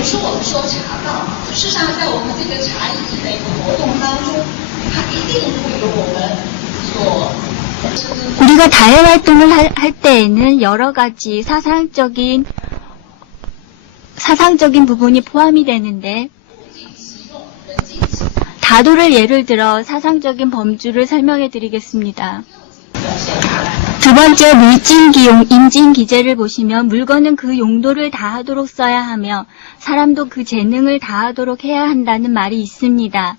如说我们说茶道，事实上在我们这个茶艺的一个活动当中，它一定会有我们所 우리가 다해 활동을 할 때에는 여러 가지 사상적인 부분이 포함이 되는데, 다도를 예를 들어 사상적인 범주를 설명해 드리겠습니다. 두 번째, 물진기용, 임진기제를 보시면 물건은 그 용도를 다하도록 써야 하며 사람도 그 재능을 다하도록 해야 한다는 말이 있습니다.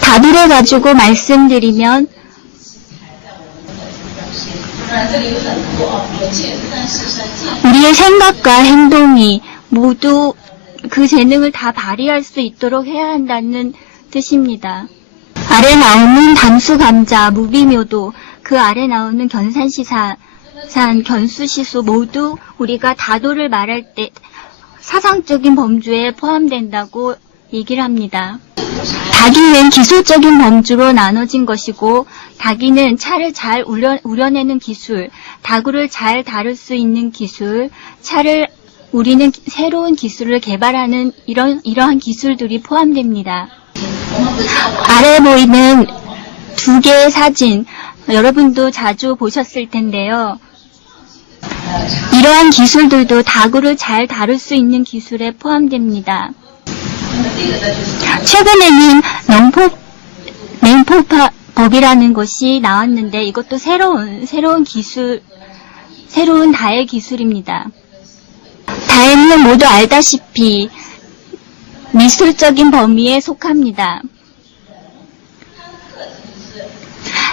다도를 가지고 말씀드리면 우리의 생각과 행동이 모두 그 재능을 다 발휘할 수 있도록 해야 한다는 뜻입니다. 아래 나오는 단수감자, 무비묘도, 그 아래 나오는 견산시산, 견수시수 모두 우리가 다도를 말할 때 사상적인 범주에 포함된다고 얘기를 합니다. 다기는 기술적인 범주로 나눠진 것이고, 다기는 차를 잘 우려내는 기술, 다구를 잘 다룰 수 있는 기술, 차를 우리는 새로운 기술을 개발하는 이러한 기술들이 포함됩니다. 아래 보이는 두 개의 사진, 여러분도 자주 보셨을 텐데요. 이러한 기술들도 다구를 잘 다룰 수 있는 기술에 포함됩니다. 최근에는 맹포법이라는 것이 나왔는데 이것도 새로운 기술, 새로운 다해 기술입니다. 다해는 모두 알다시피 미술적인 범위에 속합니다.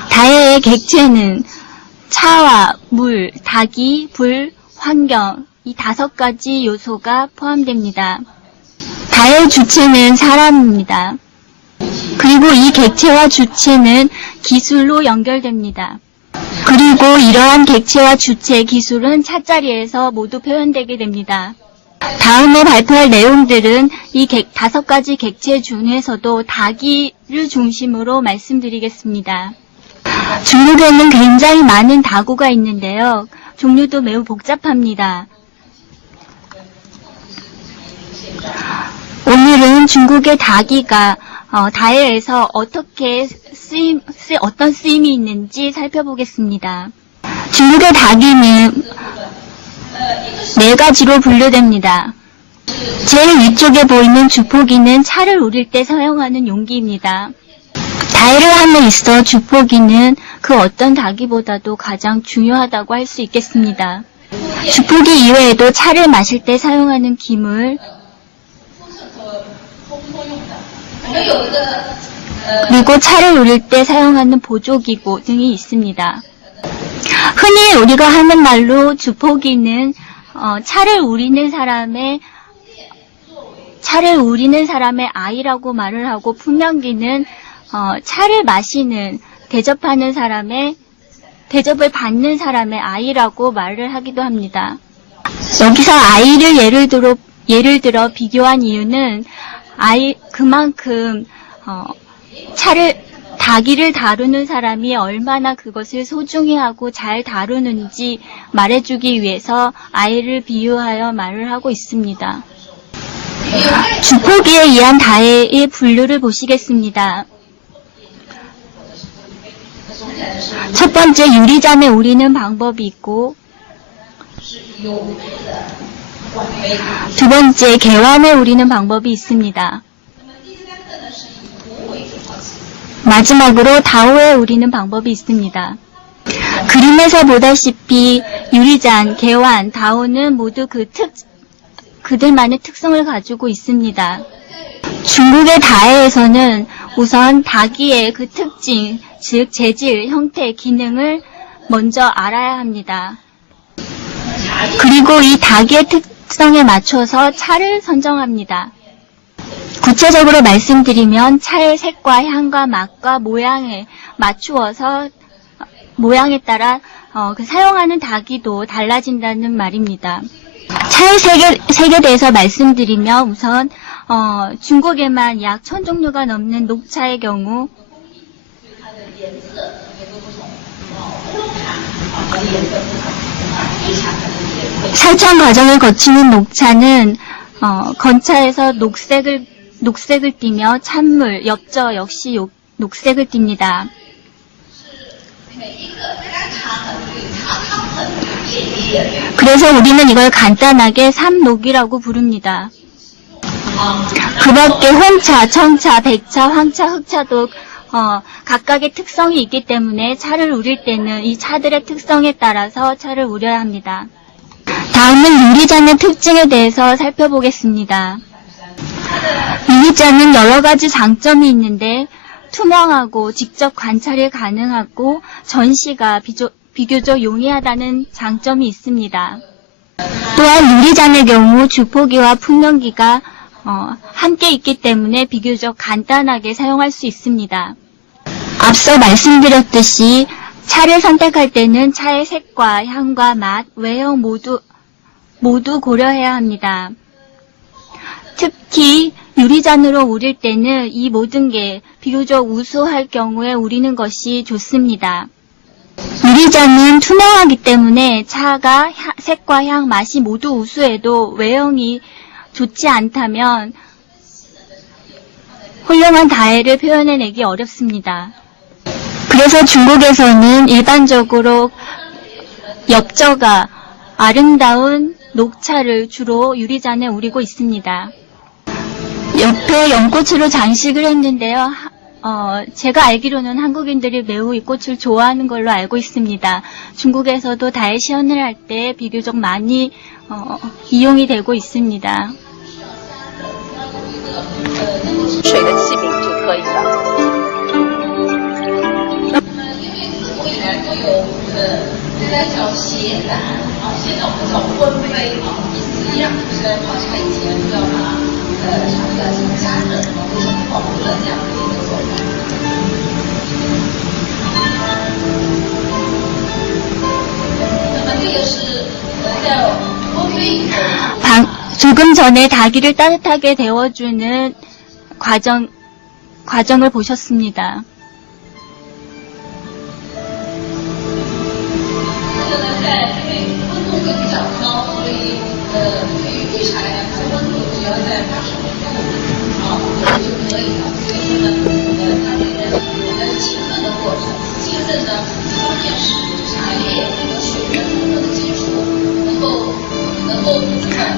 다해의 객체는 차와 물, 다기, 불, 환경, 이 5가지 요소가 포함됩니다. 다해의 주체는 사람입니다. 그리고 이 객체와 주체는 기술로 연결됩니다. 그리고 이러한 객체와 주체, 기술은 차자리에서 모두 표현되게 됩니다. 다음에 발표할 내용들은 이 5가지 객체 중에서도 다기를 중심으로 말씀드리겠습니다. 중국에는 굉장히 많은 다구가 있는데요. 종류도 매우 복잡합니다. 오늘은 중국의 다기가 다해에서 어떻게 어떤 쓰임이 있는지 살펴보겠습니다. 중국의 다기는 4가지로 분류됩니다. 제일 위쪽에 보이는 주포기는 차를 우릴 때 사용하는 용기입니다. 다해를 함에 있어 주포기는 그 어떤 다기보다도 가장 중요하다고 할 수 있겠습니다. 주포기 이외에도 차를 마실 때 사용하는 기물, 그리고 차를 우릴 때 사용하는 보조기구 등이 있습니다. 흔히 우리가 하는 말로 주포기는 차를 우리는 사람의 아이라고 말을 하고, 풍명기는 차를 마시는, 대접을 받는 사람의 아이라고 말을 하기도 합니다. 여기서 아이를 예를 들어 비교한 이유는 그만큼 다기를 다루는 사람이 얼마나 그것을 소중히 하고 잘 다루는지 말해주기 위해서 아이를 비유하여 말을 하고 있습니다. 주포기에 의한 다해의 분류를 보시겠습니다. 첫 번째, 유리잔에 우리는 방법이 있고, 두 번째, 개완에 우리는 방법이 있습니다. 마지막으로 다오에 우리는 방법이 있습니다. 그림에서 보다시피 유리잔, 개완, 다오는 모두 그들만의 특성을 가지고 있습니다. 중국의 다해에서는 우선 다기의 그 특징, 즉 재질, 형태, 기능을 먼저 알아야 합니다. 그리고 이 다기의 특성에 맞춰서 차를 선정합니다. 구체적으로 말씀드리면 차의 색과 향과 맛과 모양에 맞추어서 모양에 따라 그 사용하는 다기도 달라진다는 말입니다. 차의 색에 대해서 말씀드리면 우선 중국에만 약 1000종류가 넘는 녹차의 경우 살청 과정을 거치는 녹차는 건차에서 녹색을 띠며 찬물, 엽저 역시 녹색을 띱니다. 그래서 우리는 이걸 간단하게 삼녹이라고 부릅니다. 그 밖에 홍차, 청차, 백차, 황차, 흑차도 각각의 특성이 있기 때문에 차를 우릴 때는 이 차들의 특성에 따라서 차를 우려야 합니다. 다음은 유리잔의 특징에 대해서 살펴보겠습니다. 유리잔은 여러 가지 장점이 있는데 투명하고 직접 관찰이 가능하고 전시가 비교적 용이하다는 장점이 있습니다. 또한 유리잔의 경우 주포기와 풍년기가 함께 있기 때문에 비교적 간단하게 사용할 수 있습니다. 앞서 말씀드렸듯이 차를 선택할 때는 차의 색과 향과 맛, 외형 모두 고려해야 합니다. 특히 유리잔으로 우릴 때는 이 모든 게 비교적 우수할 경우에 우리는 것이 좋습니다. 유리잔은 투명하기 때문에 차가 색과 향, 맛이 모두 우수해도 외형이 좋지 않다면 훌륭한 다해를 표현해내기 어렵습니다. 그래서 중국에서는 일반적으로 엽저가 아름다운 녹차를 주로 유리잔에 우리고 있습니다. 옆에 연꽃으로 장식을 했는데요. 제가 알기로는 한국인들이 매우 이 꽃을 좋아하는 걸로 알고 있습니다. 중국에서도 다해시연을 할 때 비교적 많이 이용이 되고 있습니다. 水的器皿就可以了。原来叫斜胆现在我们叫温杯意思一样，就是泡茶以前要把茶叶进行加热，或者泡糊的这样的一个做法。那么这个是在温杯以后。 조금 전에 닭이를 따뜻하게 데워주는 과정을 보셨습니다.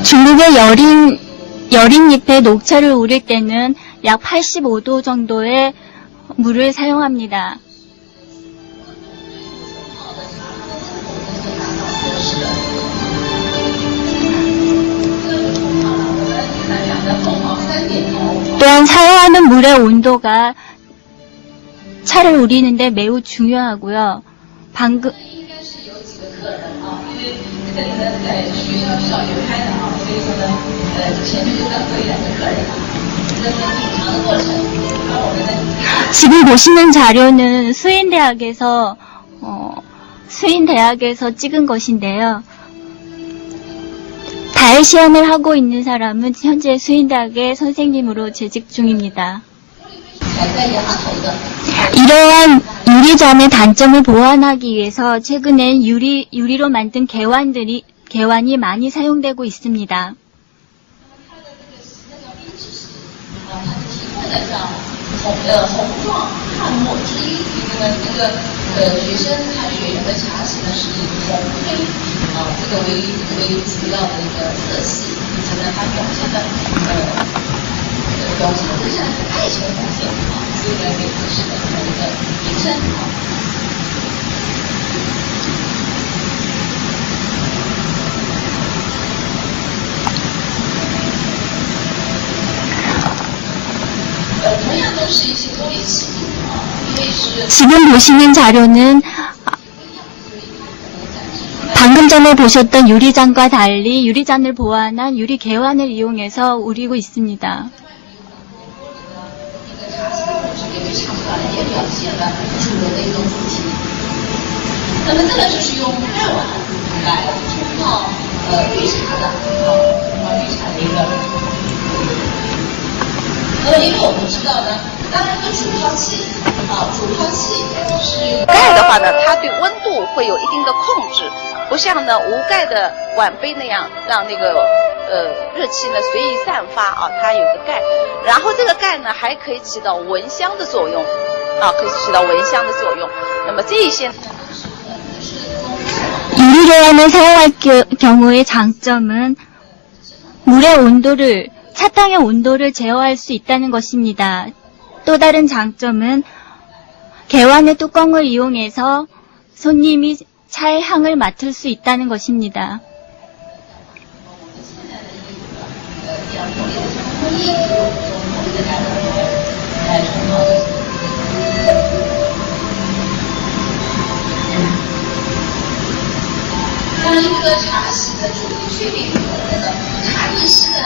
중국의 여린 잎에 녹차를 우릴 때는 약 85도 정도의 물을 사용합니다. 또한 사용하는 물의 온도가 차를 우리는데 매우 중요하고요. 방금 지금 보시는 자료는 수인대학에서 찍은 것인데요. 다해 시험을 하고 있는 사람은 현재 수인대학의 선생님으로 재직 중입니다. 이러한 유리잔의 단점을 보완하기 위해서 최근엔 유리로 만든 개완이 많이 사용되고 있습니다. 지금 보시는 자료는 방금 전에 보셨던 유리잔과 달리 유리잔을 보완한 유리 개완을 이용해서 우리고 있습니다.盖的话呢，它对温度会有一定的控制，不像呢无盖的碗杯那样让那个热气呢随意散发啊，它有个盖，然后这个盖呢还可以起到蚊香的作用啊，可以起到蚊香的作用。那么这一些 유리계란을 사용할 경우의 장점은 물의 온도를, 차탕의 온도를 제어할 수 있다는 것입니다. 또 다른 장점은 개완의 뚜껑을 이용해서 손님이 차의 향을 맡을 수 있다는 것입니다.当一个茶席的主题确定和那个茶艺师的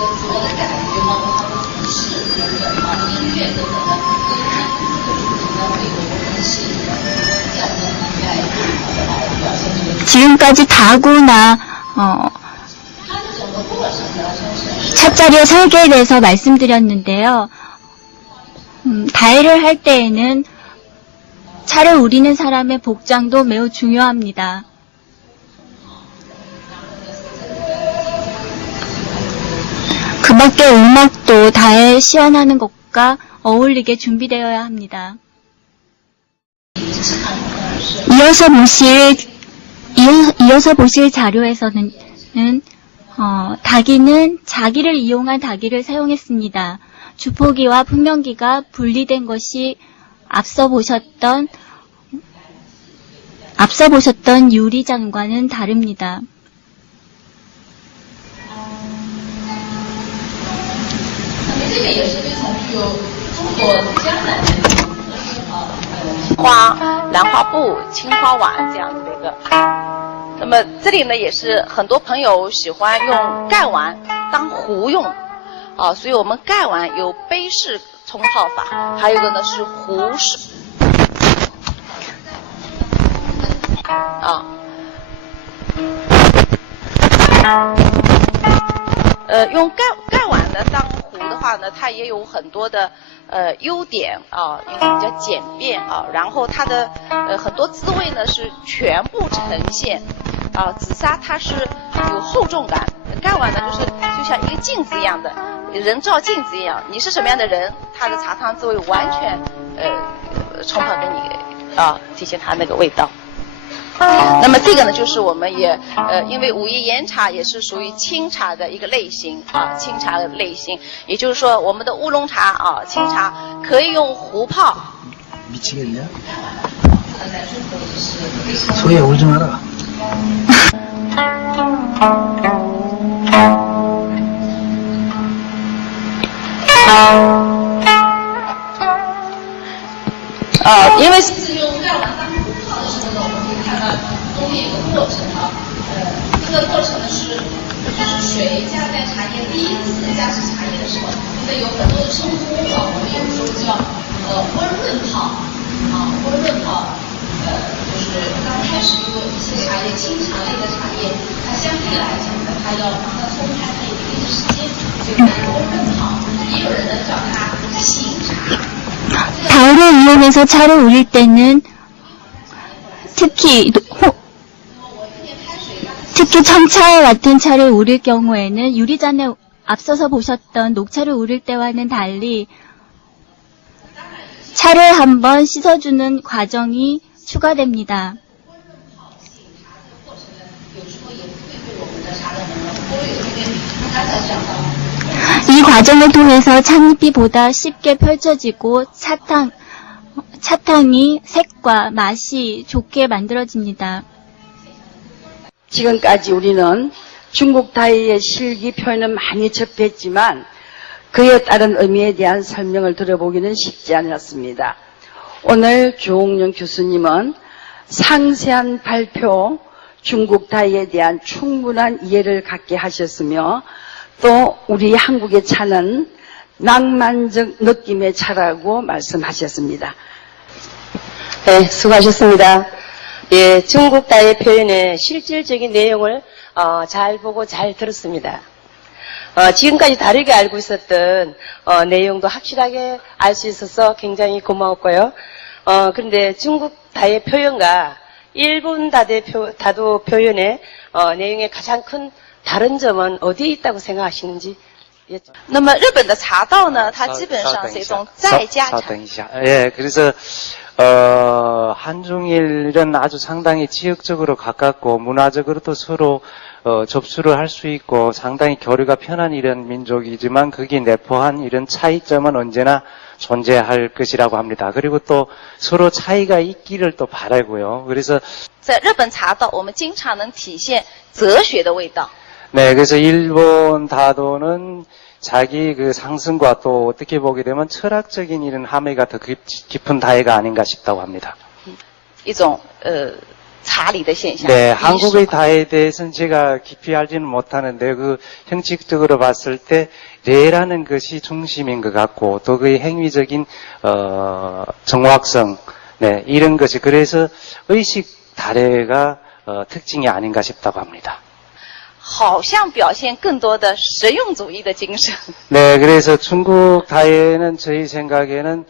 这个做的感觉，包括他们服饰等等啊，音乐等等的，对他这个主题呢会有更细的这样的来表现这个。 지금까지 다구나 찻자리의 설계에 대해서 말씀드렸는데요. 다해를 할 때에는 차를 우리는 사람의 복장도 매우 중요합니다. 그 밖에 음악도 다해 시연하는 것과 어울리게 준비되어야 합니다. 이어서 보실 자료에서는 닭이는 자기를 이용한 닭이를 사용했습니다. 주포기와 분명기가 분리된 것이 앞서 보셨던 유리잔과는 다릅니다. 화, 兰花布、青花碗这样子的一个。那么这里呢，也是很多朋友喜欢用盖碗当壶用，啊，所以我们盖碗有杯式冲泡法，还有一个呢是壶式，啊，用盖碗呢当壶的话呢，它也有很多的优点啊，因为比较简便啊，然后它的很多滋味呢是全部呈现啊，紫砂它是有厚重感，盖碗呢就像一个镜子一样的，人照镜子一样，你是什么样的人，它的茶汤滋味完全冲泡给你啊，体现它那个味道。那么这个呢，就是我们也因为武夷岩茶也是属于清茶的一个类型啊，清茶的类型，也就是说我们的乌龙茶啊，清茶可以用壶泡。 미치겠냐? 소희야 울지 마라.因为 是用盖碗当壶泡的时候呢，我们可以看到中间有个过程啊，这个过程呢就是水加在茶叶第一次加入茶叶的时候，因为有很多的称呼啊，我们有时候叫温润泡啊，温润泡就是刚开始有一些茶叶清茶类的茶叶，它相对来讲呢，它要让它冲开，它有一定的时间，所以叫温润泡。也有人呢叫它醒茶。 다우를 이용해서 차를 우릴 때는 특히 청차와 같은 차를 우릴 경우에는 유리잔에 앞서서 보셨던 녹차를 우릴 때와는 달리 차를 한번 씻어주는 과정이 추가됩니다. 이 과정을 통해서 찻잎이 보다 쉽게 펼쳐지고 차탕이 색과 맛이 좋게 만들어집니다. 지금까지 우리는 중국 다이의 실기 표현은 많이 접했지만 그에 따른 의미에 대한 설명을 들어보기는 쉽지 않았습니다. 오늘 조옥령 교수님은 상세한 발표, 중국 다이에 대한 충분한 이해를 갖게 하셨으며 또 우리 한국의 차는 낭만적 느낌의 차라고 말씀하셨습니다. 네, 수고하셨습니다. 예, 중국 다의 표현의 실질적인 내용을 잘 보고 잘 들었습니다. 지금까지 다르게 알고 있었던 내용도 확실하게 알 수 있어서 굉장히 고마웠고요. 그런데 중국 다의 표현과 일본 다도 표현의 내용의 가장 큰 다른 점은 어디에 있다고 생각하시는지? 那么日本的茶道呢，它基本上是一种在家茶。 예, 그래서 한중일은 아주 상당히 지역적으로 가깝고 문화적으로도 서로 접수를 할 수 있고 상당히 교류가 편한 이런 민족이지만 거기에 내포한 이런 차이점은 언제나 존재할 것이라고 합니다. 그리고 또 서로 차이가 있기를 또 바라고요. 그래서 在日本茶道，我们经常能体现哲学的味道。 네, 그래서 일본 다도는 자기 그 상승과 또 어떻게 보게 되면 철학적인 이런 함의가 더 깊은 다해가 아닌가 싶다고 합니다. 一种茶理的现象。 네, 한국의 다해에 대해서는 제가 깊이 알지는 못하는데 그 형식적으로 봤을 때 레라는 것이 중심인 것 같고 또 그의 행위적인 정확성, 네, 이런 것이 그래서 의식 다해가 특징이 아닌가 싶다고 합니다. 好像表现更多的实用主义的精神。 네, 그래서 중국 다해는 저희 생각에는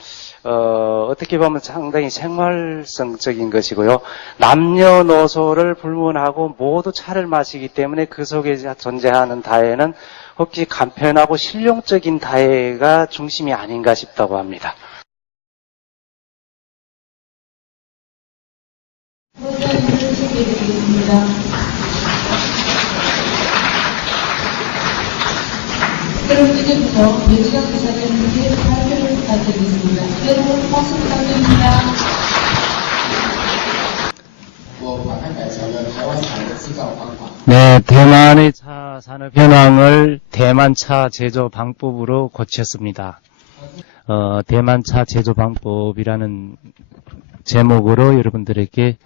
어떻게 보면 상당히 생활성적인 것이고요. 남녀노소를 불문하고 모두 차를 마시기 때문에 그 속에 존재하는 다해는 혹시 간편하고 실용적인 다해가 중심이 아닌가 싶다고 합니다. 그럼 이제부터 예지각 기사님께 발표를 부탁드리겠습니다. 여러분 박수 부탁드립니다. 네, 대만의 차 산업 현황을 대만차 제조 방법으로 고쳤습니다. 대만차 제조 방법이라는 제목으로 여러분들에게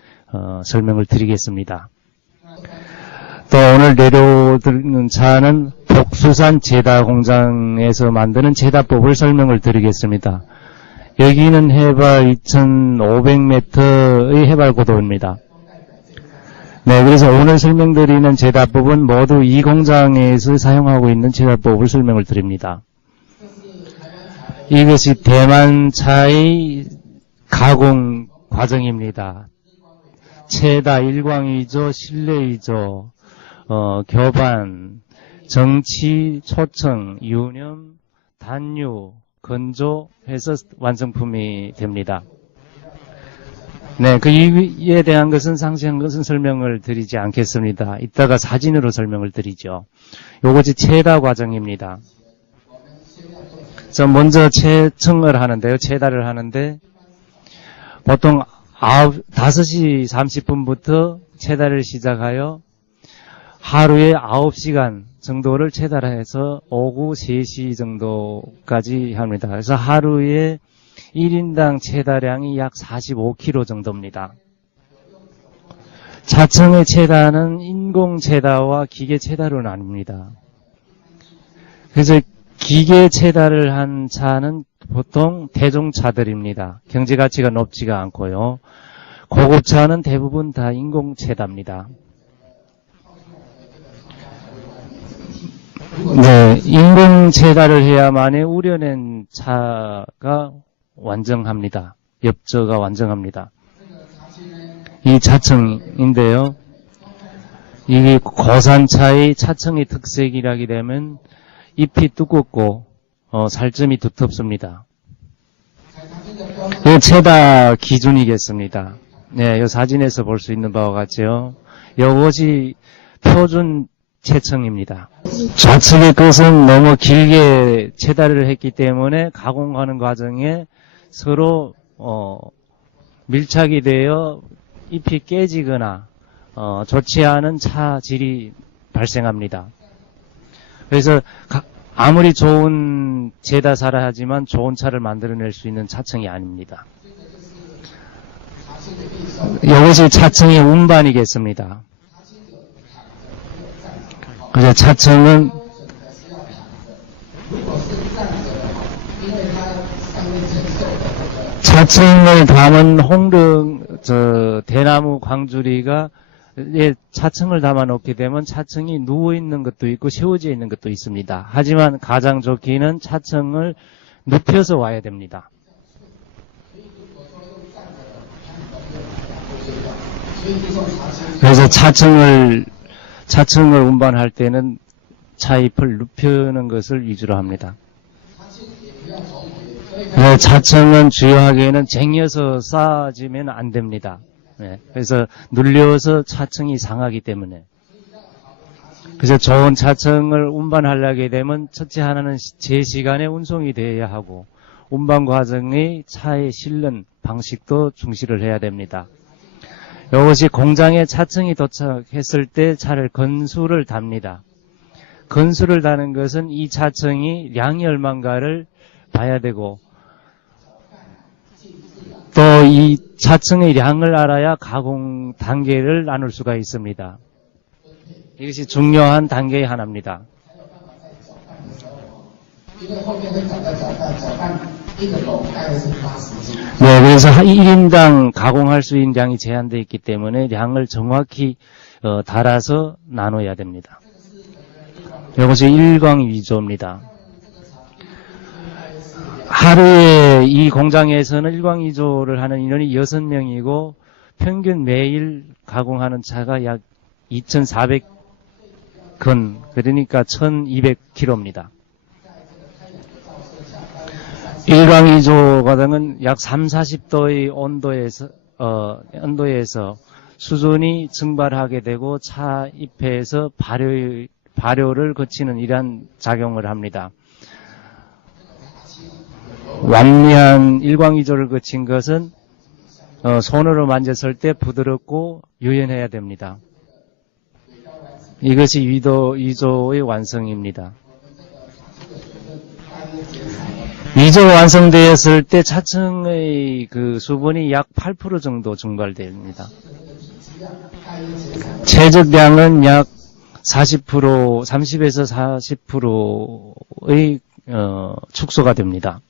설명을 드리겠습니다. 또 오늘 내려드리는 차는 복수산 제다 공장에서 만드는 제다법을 설명을 드리겠습니다. 여기는 해발 2,500m의 해발 고도입니다. 네, 그래서 오늘 설명드리는 제다법은 모두 이 공장에서 사용하고 있는 제다법을 설명을 드립니다. 이것이 대만차의 가공 과정입니다. 체다, 일광이조, 실내이조, 교반, 정치, 초청, 유념, 단유, 건조해서 완성품이 됩니다. 네, 그 이에 대한 것은 상세한 것은 설명을 드리지 않겠습니다. 이따가 사진으로 설명을 드리죠. 요것이 체다 과정입니다. 그래서 먼저 체청을 하는데요. 체다를 하는데 보통 5시 30분부터 체다를 시작하여 하루에 9시간 정도를 체다해서 오후 3시 정도까지 합니다. 그래서 하루에 1인당 체다량이 약 45kg 정도입니다. 차청의 체다는 인공 체다와 기계 체다로 나뉩니다. 그래서 기계 체다를 한 차는 보통 대중차들입니다. 경제 가치가 높지가 않고요. 고급차는 대부분 다 인공 체다입니다. 네, 인공 체다를 해야만이 우려낸 차가 완성합니다. 엽저가 완성합니다. 이 차청인데요. 이게 고산차의 차청의 특색이라게 되면 잎이 두껍고 살점이 두텁습니다. 이 체다 기준이겠습니다. 네, 이 사진에서 볼 수 있는 바와 같죠. 이것이 표준 체청입니다. 좌측의 것은 너무 길게 체다를 했기 때문에 가공하는 과정에 서로 밀착이 되어 잎이 깨지거나 좋지 않은 차질이 발생합니다. 그래서 아무리 좋은 제다사라 하지만 좋은 차를 만들어낼 수 있는 차청이 아닙니다. 이것이 차청의 운반이겠습니다. 그래서 차청은 차청을 담은 대나무 광주리가 차청을 담아 놓게 되면 차청이 누워 있는 것도 있고 세워져 있는 것도 있습니다. 하지만 가장 좋기는 차청을 눕혀서 와야 됩니다. 그래서 차층을 운반할 때는 차잎을 눕히는 것을 위주로 합니다. 차층은 주요하게는 쟁여서 쌓아지면 안 됩니다. 네, 그래서 눌려서 차층이 상하기 때문에. 그래서 좋은 차층을 운반하려게 되면 첫째 하나는 제 시간에 운송이 되어야 하고 운반 과정의 차에 실는 방식도 중시를 해야 됩니다. 이것이 공장에 차층이 도착했을 때 차를 건수를 답니다. 건수를 다는 것은 이 차층이 양이 얼마인가를 봐야 되고 또 이 차층의 양을 알아야 가공 단계를 나눌 수가 있습니다. 이것이 중요한 단계의 하나입니다. 네, 그래서 1인당 가공할 수 있는 양이 제한되어 있기 때문에 양을 정확히 달아서 나눠야 됩니다. 이것이 일광위조입니다. 하루에 이 공장에서는 일광위조를 하는 인원이 6명이고 평균 매일 가공하는 차가 약 2,400건, 그러니까 1,200kg입니다. 일광위조 과정은 약 30~40도의 온도에서 수존이 증발하게 되고 차 잎에서 발효를 거치는 이러한 작용을 합니다. 완미한 일광위조를 거친 것은 손으로 만졌을 때 부드럽고 유연해야 됩니다. 이것이 위조의 완성입니다. 위조 완성되었을 때 차층의 그 수분이 약 8% 정도 증발됩니다. 최적량은 약 30에서 40%의 축소가 됩니다.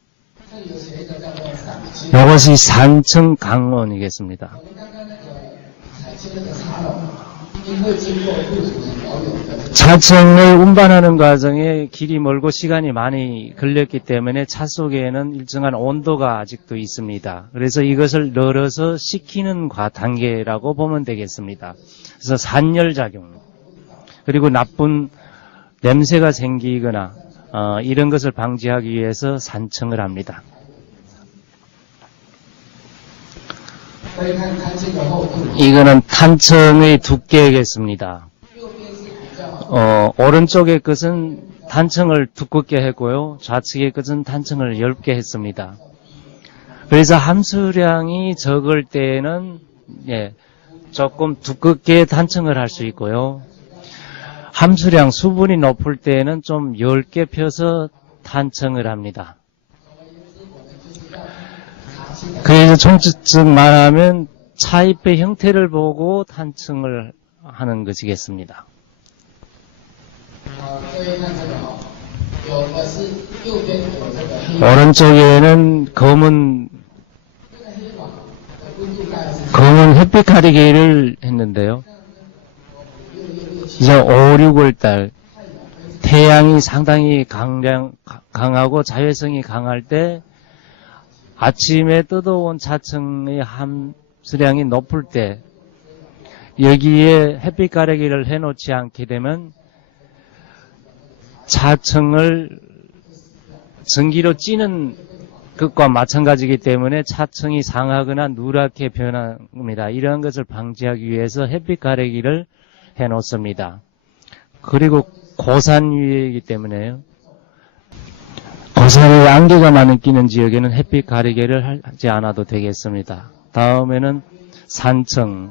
이것이 산층 강원이겠습니다. 차층을 운반하는 과정에 길이 멀고 시간이 많이 걸렸기 때문에 차 속에는 일정한 온도가 아직도 있습니다. 그래서 이것을 널어서 식히는 단계라고 보면 되겠습니다. 그래서 산열작용, 그리고 나쁜 냄새가 생기거나 이런 것을 방지하기 위해서 산층을 합니다. 이거는 탄층의 두께겠습니다. 오른쪽의 것은 탄층을 두껍게 했고요. 좌측의 것은 탄층을 얇게 했습니다. 그래서 함수량이 적을 때는 조금 두껍게 탄층을 할 수 있고요. 함수량, 수분이 높을 때는 좀 얇게 펴서 탄층을 합니다. 그래서 총칙 말하면 차잎의 형태를 보고 탄층을 하는 것이겠습니다. 오른쪽에는 검은 햇빛 가리개를 했는데요. 이제 5, 6월 달 태양이 상당히 강하고 자외성이 강할 때 아침에 뜯어온 차층의 함수량이 높을 때 여기에 햇빛 가리개를 해놓지 않게 되면 차층을 전기로 찌는 것과 마찬가지이기 때문에 차층이 상하거나 누렇게 변합니다. 이러한 것을 방지하기 위해서 햇빛 가리개를 해놓습니다. 그리고 고산 위이기 때문에요. 고산에 안개가 많이 끼는 지역에는 햇빛 가리개를 하지 않아도 되겠습니다. 다음에는 산층.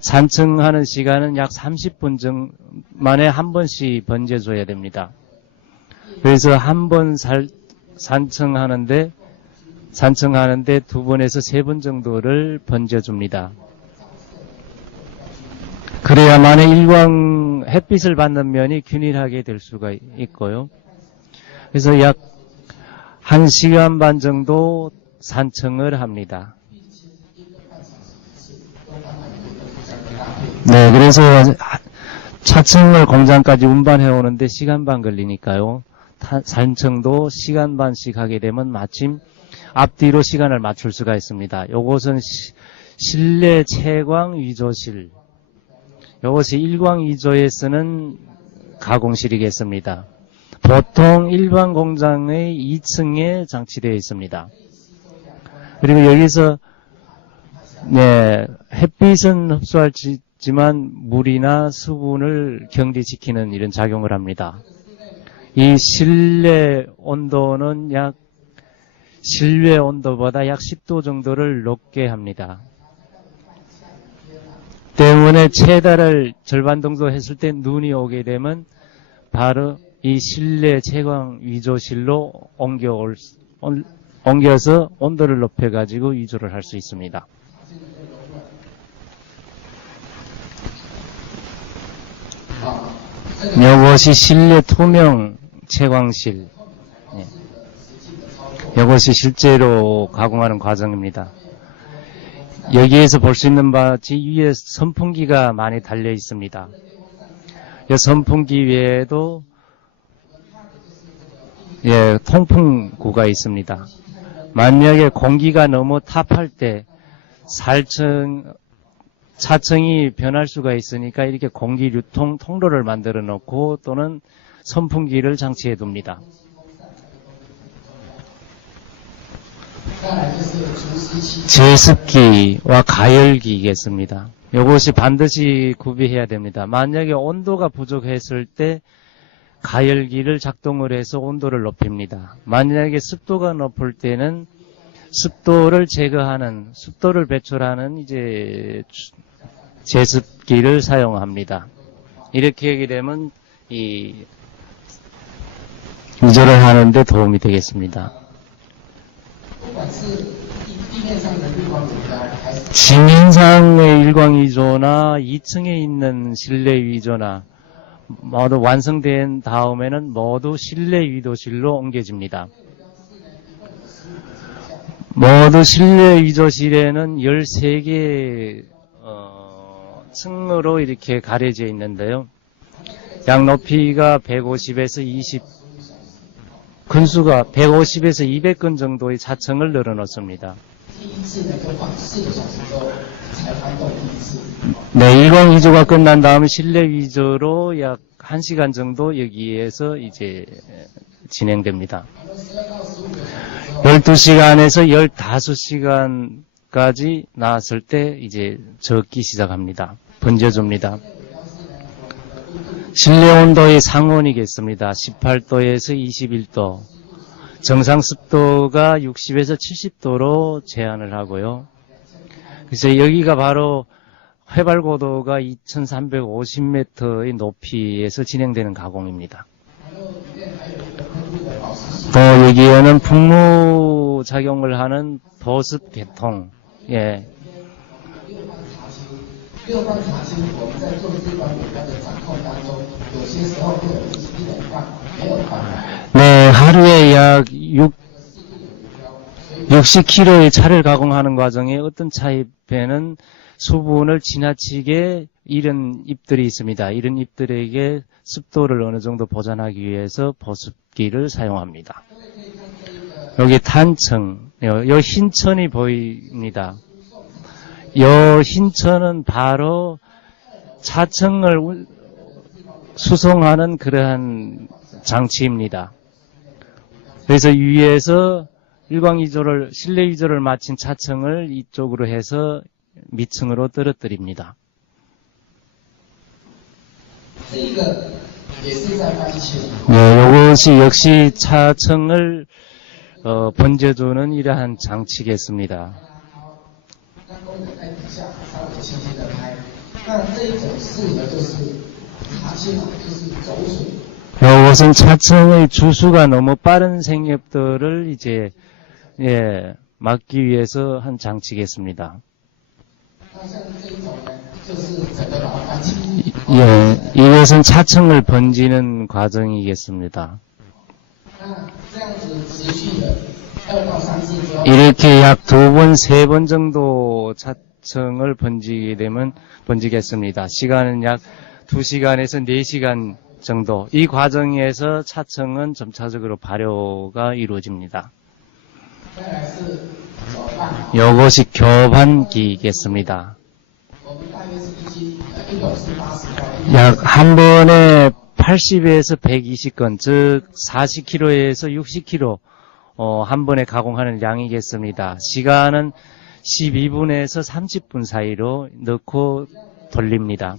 산층하는 시간은 약 30분 만에 한 번씩 번져줘야 됩니다. 그래서 한 번 산층하는데 2번에서 3번 정도를 번져줍니다. 그래야만의 일광 햇빛을 받는 면이 균일하게 될 수가 있고요. 그래서 약 1시간 반 정도 산층을 합니다. 네, 그래서 차층을 공장까지 운반해 오는데 시간 반 걸리니까요. 산층도 시간 반씩 하게 되면 마침 앞뒤로 시간을 맞출 수가 있습니다. 요것은 실내 채광 위조실. 이것이 일광위조에 쓰는 가공실이겠습니다. 보통 일반 공장의 2층에 장치되어 있습니다. 그리고 여기서 햇빛은 흡수하지만 물이나 수분을 경리시키는 이런 작용을 합니다. 이 실내 온도는 실외 온도보다 약 10도 정도를 높게 합니다. 때문에 최다를 절반 정도 했을 때 눈이 오게 되면 바로 이 실내 채광 위조실로 옮겨서 온도를 높여가지고 위조를 할 수 있습니다. 이것이 실내 투명 채광실. 이것이 실제로 가공하는 과정입니다. 여기에서 볼 수 있는 바같이 위에 선풍기가 많이 달려 있습니다. 이 선풍기 외에도 통풍구가 있습니다. 만약에 공기가 너무 탑할 때 차층이 변할 수가 있으니까 이렇게 공기 유통 통로를 만들어 놓고 또는 선풍기를 장치해 둡니다. 제습기와 가열기겠습니다. 이것이 반드시 구비해야 됩니다. 만약에 온도가 부족했을 때 가열기를 작동을 해서 온도를 높입니다. 만약에 습도가 높을 때는 습도를 제거하는, 습도를 배출하는 이제 제습기를 사용합니다. 이렇게 하게 되면 이 위조를 하는데 도움이 되겠습니다. 지면상의 일광위조나 2층에 있는 실내 위조나 모두 완성된 다음에는 모두 실내 위조실로 옮겨집니다. 모두 실내 위조실에는 13개 층으로 이렇게 가려져 있는데요. 양 높이가 150에서 20, 근수가 150에서 200건 정도의 차층을 늘어놓습니다. 네, 일광위조가 끝난 다음 실내 위조로 약 1시간 정도 여기에서 이제 진행됩니다. 12시간에서 15시간까지 나왔을 때 이제 적기 시작합니다. 번져줍니다. 실내 온도의 상온이겠습니다. 18도에서 21도. 정상 습도가 60에서 70도로 제한을 하고요. 그래서 여기가 바로 해발 고도가 2350m의 높이에서 진행되는 가공입니다. 또 여기에는 풍무 작용을 하는 보습 계통, 네, 하루에 약 60kg의 차를 가공하는 과정에 어떤 차입에는 수분을 지나치게 잃은 잎들이 있습니다. 이런 잎들에게 습도를 어느 정도 보존하기 위해서 보습기를 사용합니다. 여기 탄층, 요 흰천이 보입니다. 요 흰천은 바로 차층을 수송하는 그러한 장치입니다. 그래서 위에서 일광위조를, 실내 위조를 마친 차층을 이쪽으로 해서 밑층으로 떨어뜨립니다. 네, 이것이 역시 차층을 번져주는 이러한 장치겠습니다. 이것은 차층의 주수가 너무 빠른 생엽들을 이제 막기 위해서 한 장치겠습니다. 이것은 차층을 번지는 과정이겠습니다. 이렇게 약 2번, 3번 정도 차층을 번지겠습니다. 시간은 약 2시간에서 4시간 정도. 이 과정에서 차층은 점차적으로 발효가 이루어집니다. 요것이 교반기겠습니다. 약 한 번에 80에서 120건, 즉 40kg에서 60kg 한 번에 가공하는 양이겠습니다. 시간은 12분에서 30분 사이로 넣고 돌립니다.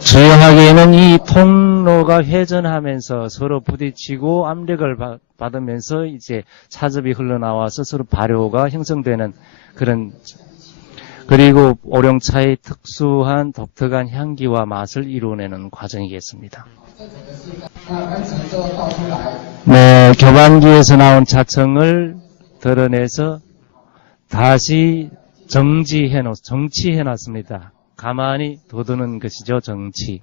주요하게는 이 통로가 회전하면서 서로 부딪히고 압력을 받으면서 이제 차즙이 흘러나와서 서로 발효가 형성되는 그런, 그리고 오룡차의 특수한 독특한 향기와 맛을 이루어내는 과정이겠습니다. 네, 교반기에서 나온 차청을 드러내서 다시 정치해놨습니다. 가만히 둬두는 것이죠, 정치.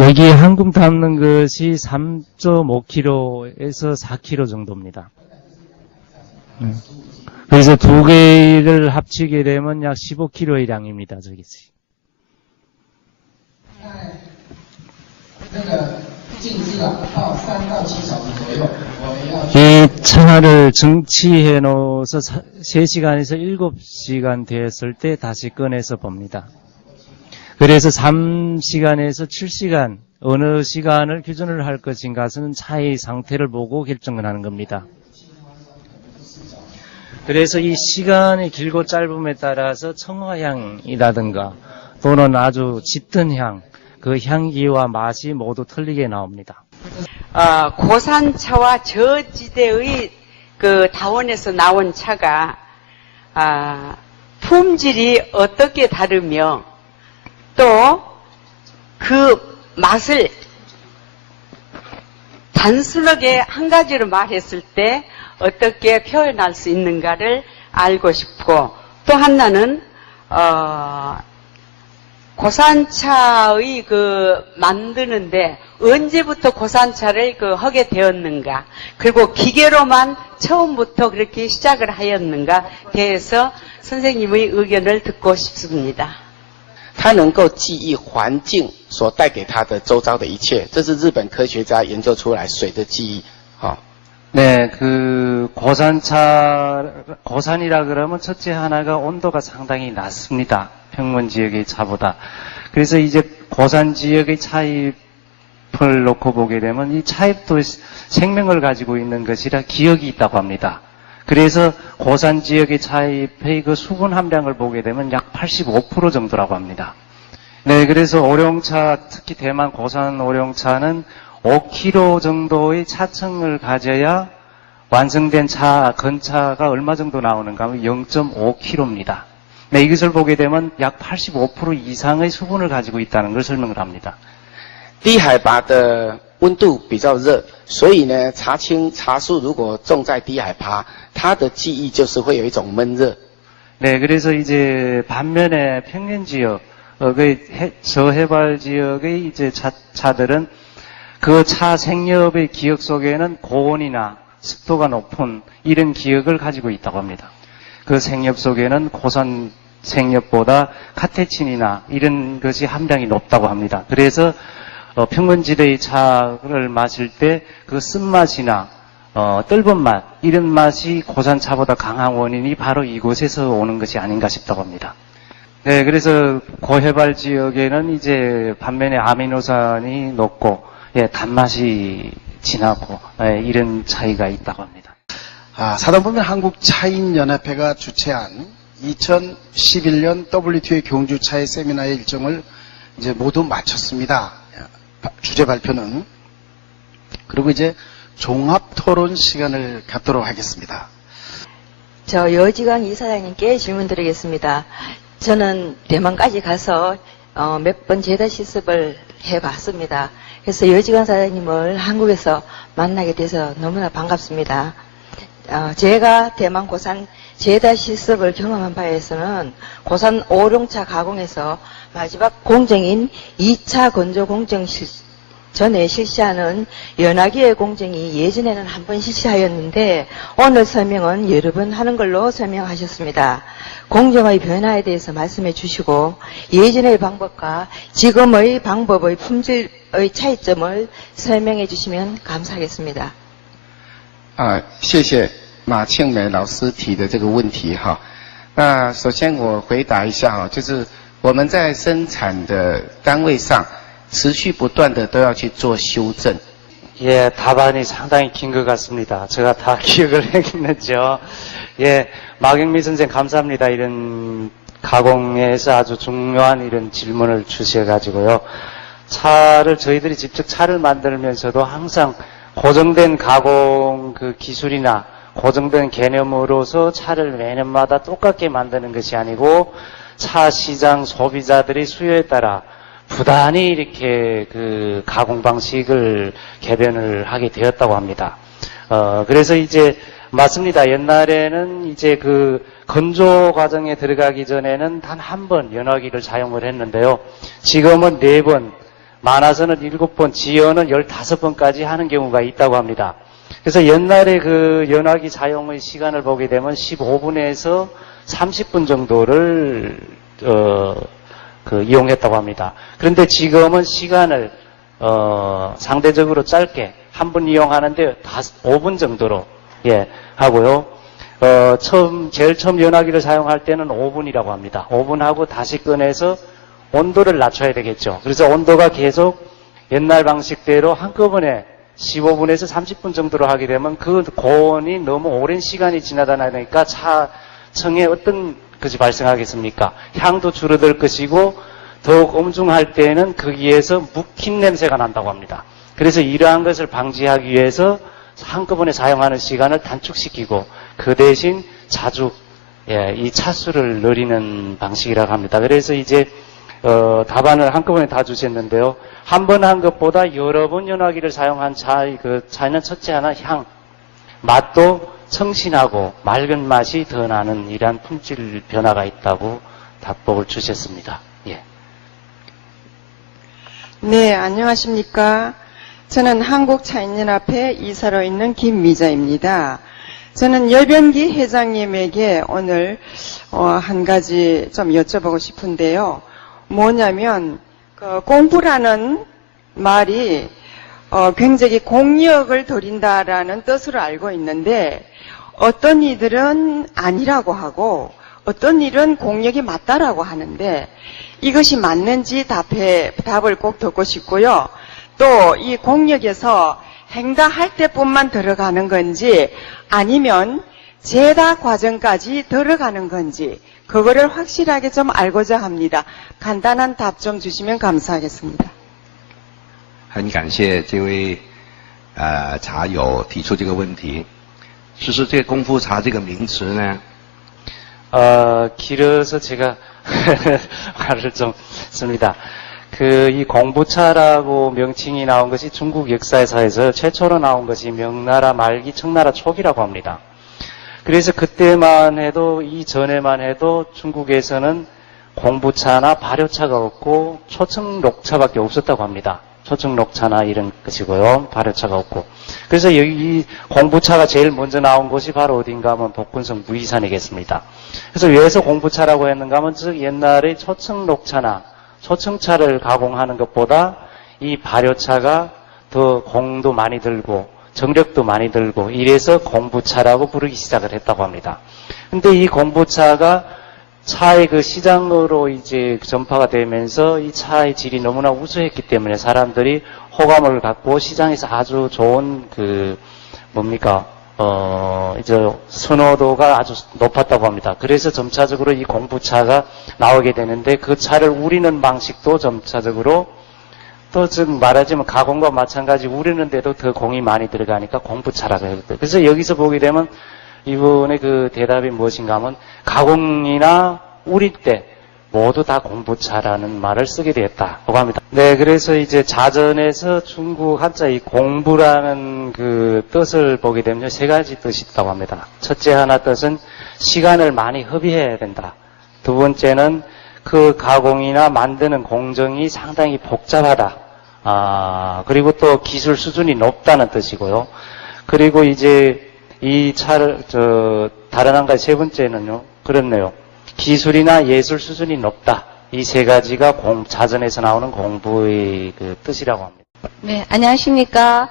여기 한금 담는 것이 3.5kg에서 4kg 정도입니다. 그래서 두 개를 합치게 되면 약 15kg의 양입니다, 저기서. 이 청아를 정치해 놓아서 3시간에서 7시간 되었을 때 다시 꺼내서 봅니다. 그래서 3시간에서 7시간, 어느 시간을 기준을 할 것인가는 차의 상태를 보고 결정을 하는 겁니다. 그래서 이 시간이 길고 짧음에 따라서 청화향이라든가 또는 아주 짙은 향, 그 향기와 맛이 모두 틀리게 나옵니다. 고산차와 저지대의 그 다원에서 나온 차가 품질이 어떻게 다르며 또 그 맛을 단순하게 한 가지로 말했을 때 어떻게 표현할 수 있는가를 알고 싶고, 또 하나는 고산차의 그 만드는데 언제부터 고산차를 하게 되었는가, 그리고 기계로만 처음부터 그렇게 시작을 하였는가 대해서 선생님의 의견을 듣고 싶습니다. 它能够记忆环境所带给它的周遭的一切，这是日本科学家研究出来水的记忆。네, 고산이라 그러면 첫째 하나가 온도가 상당히 낮습니다. 평원 지역의 차보다. 그래서 이제 고산 지역의 차잎을 놓고 보게 되면 이 차잎도 생명을 가지고 있는 것이라 기억이 있다고 합니다. 그래서 고산 지역의 차잎의 그 수분 함량을 보게 되면 약 85% 정도라고 합니다. 네, 그래서 오룡차, 특히 대만 고산 오룡차는 5kg 정도의 차청을 가져야 완성된 건차가 얼마 정도 나오는가 하면 0.5kg입니다. 네, 이것을 보게 되면 약 85% 이상의 수분을 가지고 있다는 걸 설명을 합니다. 低海拔的温度比较热，所以呢，茶树如果种在低海拔，它的记忆就是会有一种闷热。 네, 그래서 이제 반면에 평년 지역, 저해발 지역의 이제 차들은 그 차 생엽의 기억 속에는 고온이나 습도가 높은 이런 기억을 가지고 있다고 합니다. 그 생엽 속에는 고산 생엽보다 카테친이나 이런 것이 함량이 높다고 합니다. 그래서 평원지대의 차를 마실 때 그 쓴맛이나 떫은 맛, 이런 맛이 고산차보다 강한 원인이 바로 이곳에서 오는 것이 아닌가 싶다고 합니다. 네, 그래서 고해발 지역에는 이제 반면에 아미노산이 높고, 예, 단맛이 진하고, 예, 이런 차이가 있다고 합니다. 사단법인 한국차인연합회가 주최한 2011년 WTO 경주차의 세미나의 일정을 이제 모두 마쳤습니다. 주제 발표는. 그리고 이제 종합 토론 시간을 갖도록 하겠습니다. 저 여지광 이사장님께 질문 드리겠습니다. 저는 대만까지 가서 몇 번 제다 실습을 해봤습니다. 그래서 여지광 사장님을 한국에서 만나게 돼서 너무나 반갑습니다. 제가 대만 고산 제다 실습을 경험한 바에서는 고산 오룡차 가공에서 마지막 공정인 2차 건조 공정 전에 실시하는 연화기의 공정이 예전에는 한 번 실시하였는데 오늘 설명은 여러 번 하는 걸로 설명하셨습니다. 공정의 변화에 대해서 말씀해 주시고 예전의 방법과 지금의 방법의 품질의 차이점을 설명해 주시면 감사하겠습니다. 谢谢马庆美老师提的这个问题哈。那首先我回答一下哈，就是我们在生产的单位上持续不断的都要去做修正。 예, 답안이 상당히 긴 것 같습니다. 제가 다 기억을 했는지요. 예, 마경미 선생 감사합니다. 이런 가공에서 아주 중요한 이런 질문을 주셔가지고요. 차를 저희들이 직접 차를 만들면서도 항상 고정된 가공 그 기술이나 고정된 개념으로서 차를 매년마다 똑같게 만드는 것이 아니고 차 시장 소비자들의 수요에 따라 부단히 이렇게 그 가공 방식을 개변을 하게 되었다고 합니다. 그래서 이제 맞습니다. 옛날에는 이제 그 건조 과정에 들어가기 전에는 단 한 번 연화기를 사용을 했는데요. 지금은 4번, 많아서는 7번, 지연은 15번까지 하는 경우가 있다고 합니다. 그래서 옛날에 그 연화기 사용의 시간을 보게 되면 15분에서 30분 정도를 이용했다고 합니다. 그런데 지금은 시간을 상대적으로 짧게 한 번 이용하는데 5분 정도로 하고요. 제일 처음 연화기를 사용할 때는 5분이라고 합니다. 5분 하고 다시 꺼내서 온도를 낮춰야 되겠죠. 그래서 온도가 계속 옛날 방식대로 한꺼번에 15분에서 30분 정도로 하게 되면 그 고온이 너무 오랜 시간이 지나다 보니까 차청에 어떤 것이 발생하겠습니까? 향도 줄어들 것이고 더욱 엄중할 때는 거기에서 묵힌 냄새가 난다고 합니다. 그래서 이러한 것을 방지하기 위해서 한꺼번에 사용하는 시간을 단축시키고 그 대신 자주 이 차수를 늘리는 방식이라고 합니다. 그래서 이제 답안을 한꺼번에 다 주셨는데요. 한 번 한 것보다 여러 번 연화기를 사용한 차는 첫째 하나 향, 맛도 청신하고 맑은 맛이 더 나는 이러한 품질 변화가 있다고 답복을 주셨습니다. 예. 네, 안녕하십니까. 저는 한국차인연합회 이사로 있는 김미자입니다. 저는 열변기 회장님에게 오늘 한 가지 좀 여쭤보고 싶은데요. 뭐냐면 공부라는 말이 굉장히 공력을 들인다라는 뜻으로 알고 있는데 어떤 이들은 아니라고 하고 어떤 일은 공력이 맞다라고 하는데 이것이 맞는지 답을 꼭 듣고 싶고요. 또 이 공력에서 행다할 때뿐만 들어가는 건지 아니면 제다 과정까지 들어가는 건지 그거를 확실하게 좀 알고자 합니다. 간단한 답 좀 주시면 감사하겠습니다. 很感谢这位茶友提出这个问题。其实这个功夫茶这个名词呢， 길어서 제가 말을 좀 씁니다. 이 공부차라고 명칭이 나온 것이 중국 역사에서 최초로 나온 것이 명나라 말기 청나라 초기라고 합니다. 그래서 그때만 해도 이전에만 해도 중국에서는 공부차나 발효차가 없고 초청록차밖에 없었다고 합니다. 초청록차나 이런 것이고요. 발효차가 없고. 그래서 여기 이 공부차가 제일 먼저 나온 곳이 바로 어딘가 하면 복근성 무이산이겠습니다. 그래서 왜서 공부차라고 했는가 하면 즉 옛날에 초청록차나 초청차를 가공하는 것보다 이 발효차가 더 공도 많이 들고 정력도 많이 들고 이래서 공부차라고 부르기 시작을 했다고 합니다. 근데 이 공부차가 차의 그 시장으로 이제 전파가 되면서 이 차의 질이 너무나 우수했기 때문에 사람들이 호감을 갖고 시장에서 아주 좋은 이제 선호도가 아주 높았다고 합니다. 그래서 점차적으로 이 공부차가 나오게 되는데 그 차를 우리는 방식도 점차적으로 또 즉 말하자면 가공과 마찬가지 우리는데도 더 공이 많이 들어가니까 공부차라고 해요. 그래서 여기서 보게 되면 이분의 그 대답이 무엇인가 하면 가공이나 우릴 때 모두 다 공부차라는 말을 쓰게 되었다고 합니다. 네, 그래서 이제 자전에서 중국 한자 이 공부라는 그 뜻을 보게 되면 3가지 뜻이 있다고 합니다. 첫째 하나 뜻은 시간을 많이 허비해야 된다. 두 번째는 그 가공이나 만드는 공정이 상당히 복잡하다. 그리고 또 기술 수준이 높다는 뜻이고요. 그리고 이제 이 차를, 다른 한 가지 세 번째는요, 그렇네요. 기술이나 예술 수준이 높다. 이 세 가지가 자전에서 나오는 공부의 그 뜻이라고 합니다. 네, 안녕하십니까.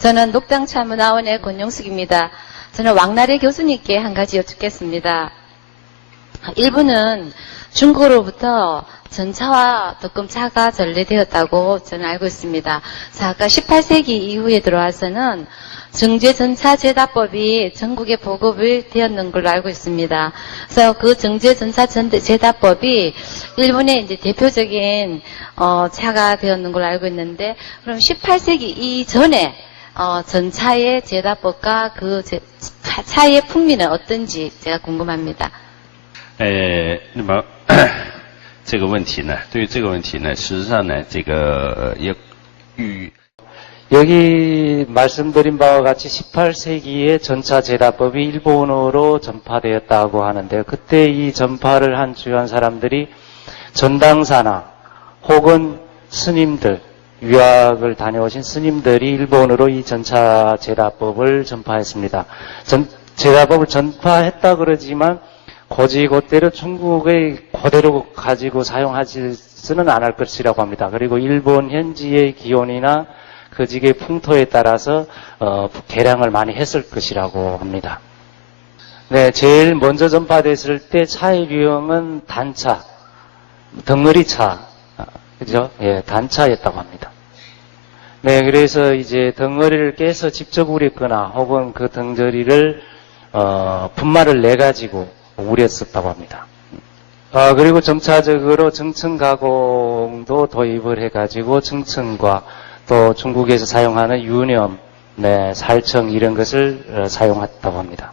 저는 녹당참문화원의 권용숙입니다. 저는 왕나래 교수님께 한 가지 여쭙겠습니다. 일본은 중국으로부터 전차와 덕금차가 전래되었다고 저는 알고 있습니다. 자, 아까 18세기 이후에 들어와서는 정제전차제다법이 전국에 보급이 되었는 걸로 알고 있습니다. 그래서 그 정제전차제다법이 일본의 이제 대표적인 차가 되었는 걸로 알고 있는데, 그럼 18세기 이전에 전차의 제다법과 그 차의 풍미는 어떤지 제가 궁금합니다. 那么这个问题呢，对于这个问题呢，事实上呢，这个여기 말씀드린 바와 같이 18세기에 전차 제다법이 일본어로 전파되었다고 하는데요. 그때 이 전파를 한 주요한 사람들이 전당사나 혹은 스님들, 유학을 다녀오신 스님들이 일본어로 이 전차 제다법을 전파했습니다. 제다법을 전파했다 그러지만 곧이곧대로 중국의 그대로 가지고 사용하지는 않을 것이라고 합니다. 그리고 일본 현지의 기온이나 그 지역의 풍토에 따라서 개량을 많이 했을 것이라고 합니다. 네, 제일 먼저 전파됐을 때 차의 유형은 단차, 덩어리차, 그죠? 예, 단차였다고 합니다. 네, 그래서 이제 덩어리를 깨서 직접 우렸거나 혹은 그 덩어리를 분말을 내 가지고 우렸었다고 합니다. 그리고 점차적으로 정층 가공도 도입을 해가지고 정층과 또 중국에서 사용하는 유념, 네, 살청 이런 것을 사용했다고 합니다.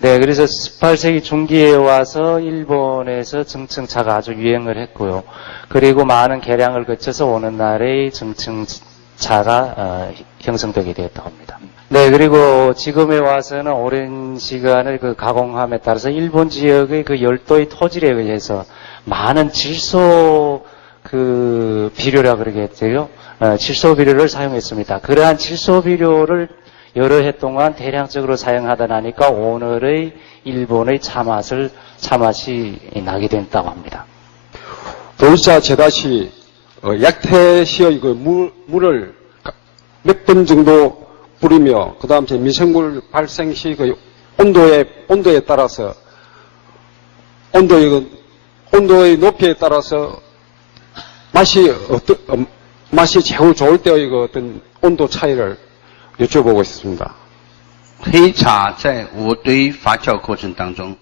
네, 그래서 18세기 중기에 와서 일본에서 정층차가 아주 유행을 했고요. 그리고 많은 개량을 거쳐서 오는 날의 정층차가 형성되게 되었다고 합니다. 네, 그리고 지금에 와서는 오랜 시간을 그 가공함에 따라서 일본 지역의 그 열도의 토질에 의해서 많은 질소 그 비료라 그러겠죠. 질소 비료를 사용했습니다. 그러한 질소 비료를 여러 해 동안 대량적으로 사용하다 나니까 오늘의 일본의 차맛이 나게 된다고 합니다. 도시차 제다시 약태시의 그 물을 몇 번 정도 뿌리며 그 다음 미생물 발생 시 그 온도에 따라서 온도의 높이에 따라서 맛이 제일 좋을 때의 그 어떤 온도 차이를 여쭤보고 있습니다. 黑茶在五堆发酵过程当中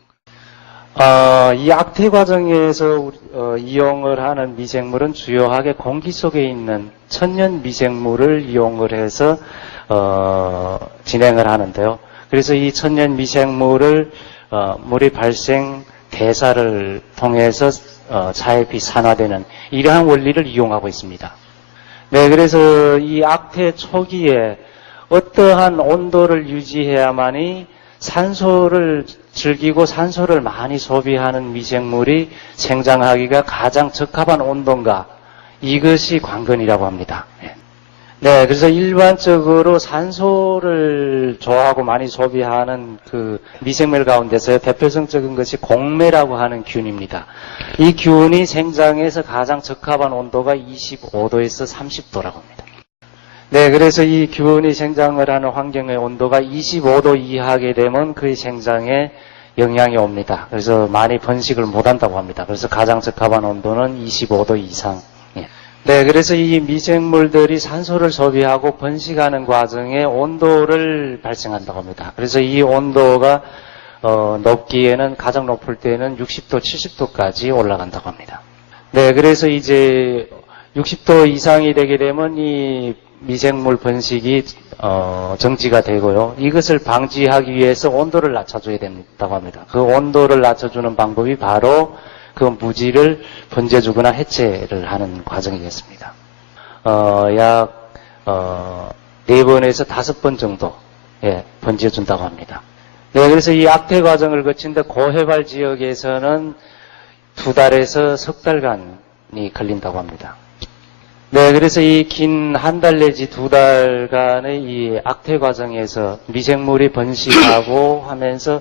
이 악태 과정에서 이용을 하는 미생물은 주요하게 공기 속에 있는 천연 미생물을 이용을 해서 진행을 하는데요. 그래서 이 천연 미생물을 물의 발생 대사를 통해서 차에 비산화되는 이러한 원리를 이용하고 있습니다. 네, 그래서 이 악태 초기에 어떠한 온도를 유지해야만이 산소를 즐기고 산소를 많이 소비하는 미생물이 생장하기가 가장 적합한 온도인가, 이것이 관건이라고 합니다. 네, 그래서 일반적으로 산소를 좋아하고 많이 소비하는 그 미생물 가운데서 대표성적인 것이 공매라고 하는 균입니다. 이 균이 생장에서 가장 적합한 온도가 25도에서 30도라고 합니다. 네, 그래서 이 균이 생장을 하는 환경의 온도가 25도 이하게 되면 그의 생장에 영향이 옵니다. 그래서 많이 번식을 못한다고 합니다. 그래서 가장 적합한 온도는 25도 이상. 네, 그래서 이 미생물들이 산소를 소비하고 번식하는 과정에 온도를 발생한다고 합니다. 그래서 이 온도가 높기에는 가장 높을 때는 60도, 70도까지 올라간다고 합니다. 네, 그래서 이제 60도 이상이 되게 되면 이 미생물 번식이 정지가 되고요. 이것을 방지하기 위해서 온도를 낮춰줘야 된다고 합니다. 그 온도를 낮춰주는 방법이 바로 그 무지를 번져주거나 해체를 하는 과정이겠습니다. 약 4번에서 5번 정도 번져준다고 합니다. 네, 그래서 이 악태 과정을 거친데 고해발 지역에서는 2달에서 석 달간이 걸린다고 합니다. 네, 그래서 이 긴 한 달 내지 2달간의 이 악퇴 과정에서 미생물이 번식하고 하면서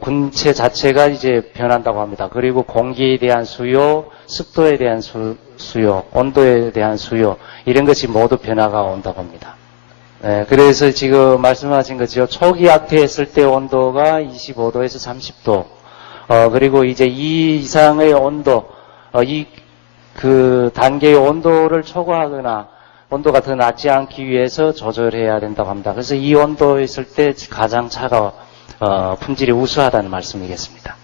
군체 자체가 이제 변한다고 합니다. 그리고 공기에 대한 수요, 습도에 대한 수요, 온도에 대한 수요, 이런 것이 모두 변화가 온다고 합니다. 네, 그래서 지금 말씀하신 거죠. 초기 악퇴했을 때 온도가 25도에서 30도, 그리고 이제 이 이상의 온도, 그 단계의 온도를 초과하거나 온도가 더 낮지 않기 위해서 조절해야 된다고 합니다. 그래서 이 온도에 있을 때 가장 차가 품질이 우수하다는 말씀이겠습니다.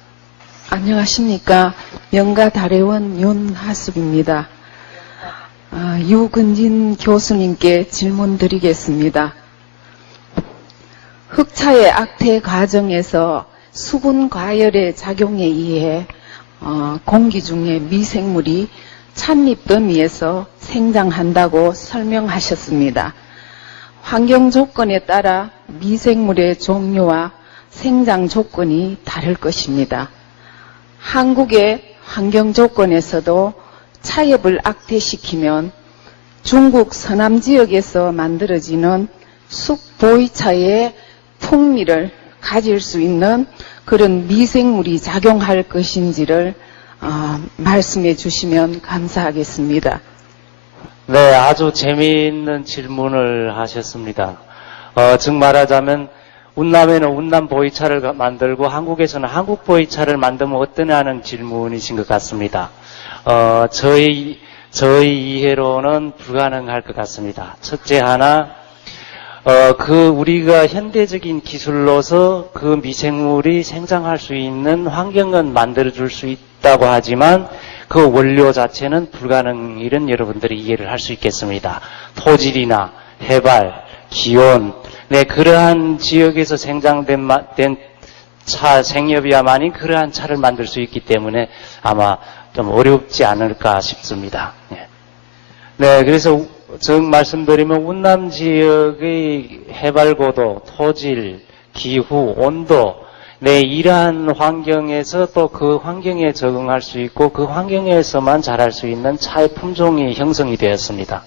안녕하십니까. 명가 달회원 윤하숙입니다. 유근진 교수님께 질문 드리겠습니다. 흑차의 악퇴 과정에서 수분 과열의 작용에 의해 공기 중에 미생물이 찻잎 더미에서 생장한다고 설명하셨습니다. 환경 조건에 따라 미생물의 종류와 생장 조건이 다를 것입니다. 한국의 환경 조건에서도 차엽을 악퇴시키면 중국 서남 지역에서 만들어지는 쑥보이차의 풍미를 가질 수 있는 그런 미생물이 작용할 것인지를 말씀해 주시면 감사하겠습니다. 네, 아주 재미있는 질문을 하셨습니다. 즉 말하자면 운남에는 운남 보이차를 만들고 한국에서는 한국 보이차를 만들면 어떠냐는 질문이신 것 같습니다. 저희 이해로는 불가능할 것 같습니다. 첫째 하나, 우리가 현대적인 기술로서 그 미생물이 생장할 수 있는 환경은 만들어줄 수 있다고 하지만 그 원료 자체는 불가능, 이런 여러분들이 이해를 할 수 있겠습니다. 토질이나 해발, 기온, 네, 그러한 지역에서 생장된 차, 생엽이야만이 그러한 차를 만들 수 있기 때문에 아마 좀 어렵지 않을까 싶습니다. 네, 그래서 즉 말씀드리면 운남 지역의 해발고도, 토질, 기후, 온도, 네, 이러한 환경에서 또 그 환경에 적응할 수 있고 그 환경에서만 자랄 수 있는 차의 품종이 형성이 되었습니다.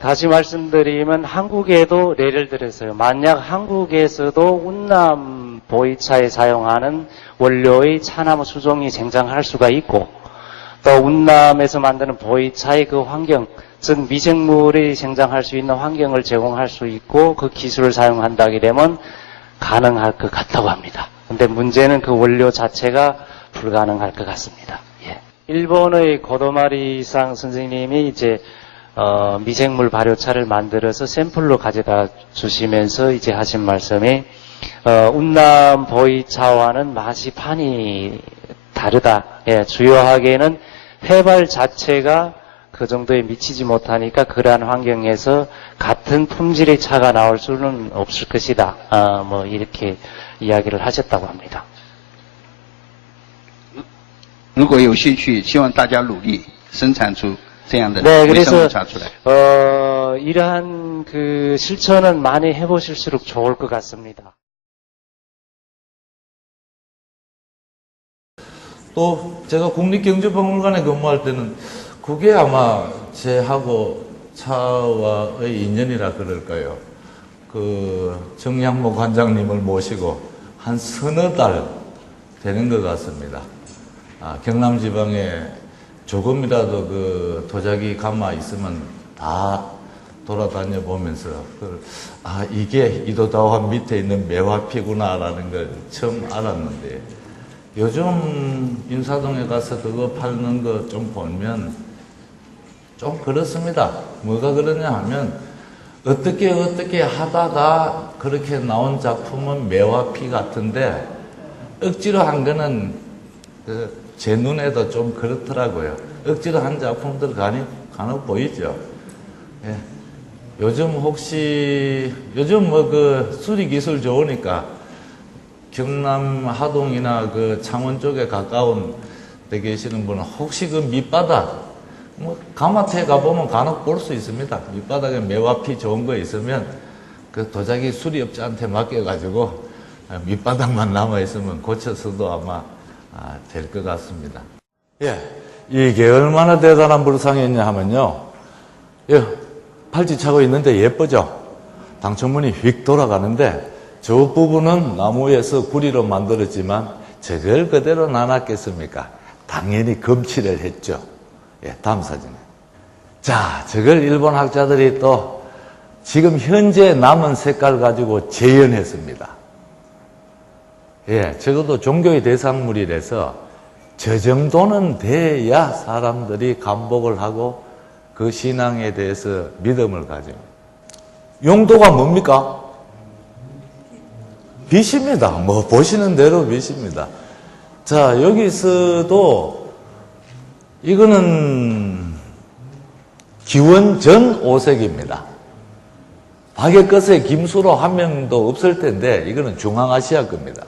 다시 말씀드리면 한국에도 예를 들어서요. 만약 한국에서도 운남 보이차에 사용하는 원료의 차나무 수종이 생장할 수가 있고 또 운남에서 만드는 보이차의 그 환경, 즉 미생물이 생장할 수 있는 환경을 제공할 수 있고 그 기술을 사용한다게 되면 가능할 것 같다고 합니다. 근데 문제는 그 원료 자체가 불가능할 것 같습니다. 예. 일본의 고도마리상 선생님이 이제 미생물 발효차를 만들어서 샘플로 가져다 주시면서 이제 하신 말씀이 운남 보이차와는 맛이 판이 다르다. 예, 주요하게는 해발 자체가 그 정도에 미치지 못하니까 그러한 환경에서 같은 품질의 차가 나올 수는 없을 것이다. 뭐 이렇게 이야기를 하셨다고 합니다. 如果有兴趣，希望大家努力生产出这样的 네, 微生 그래서 物茶出来。 이러한 그 실천은 많이 해보실수록 좋을 것 같습니다. 또 제가 국립경제박물관에 근무할 때는 그게 아마 제하고 차와의 인연이라 그럴까요. 그 정양모 관장님을 모시고 한 서너 달 되는 것 같습니다. 경남지방에 조금이라도 그 도자기 가마 있으면 다 돌아다녀 보면서 이게 이도다원 밑에 있는 매화피구나라는 걸 처음 알았는데 요즘 인사동에 가서 그거 팔는 거 좀 보면 좀 그렇습니다. 뭐가 그러냐 하면 어떻게 하다가 그렇게 나온 작품은 매화피 같은데 억지로 한 거는 제 눈에도 좀 그렇더라고요. 억지로 한 작품들 간혹 보이죠. 예. 요즘 뭐 그 수리 기술 좋으니까 경남 하동이나 그 창원 쪽에 가까운 데 계시는 분은 혹시 그 밑바닥 뭐 가마트에 가보면 간혹 볼 수 있습니다. 밑바닥에 매화피 좋은 거 있으면 그 도자기 수리업자한테 맡겨가지고 밑바닥만 남아있으면 고쳐서도 아마 될 것 같습니다. 예, 이게 얼마나 대단한 불상이었냐 하면요. 팔찌 차고 있는데 예쁘죠? 당천문이 휙 돌아가는데 저 부분은 나무에서 구리로 만들었지만 저걸 그대로 놔놨겠습니까? 당연히 검칠을 했죠. 예, 다음 사진에. 자, 저걸 일본 학자들이 또 지금 현재 남은 색깔 가지고 재현했습니다. 예, 적어도 종교의 대상물이라서 저 정도는 돼야 사람들이 감복을 하고 그 신앙에 대해서 믿음을 가집니다. 용도가 뭡니까? 빛입니다. 뭐 보시는 대로 빛입니다. 자, 여기서도 이거는 기원전 5세기입니다. 박의 끝에 김수로 한 명도 없을 텐데 이거는 중앙아시아 겁니다.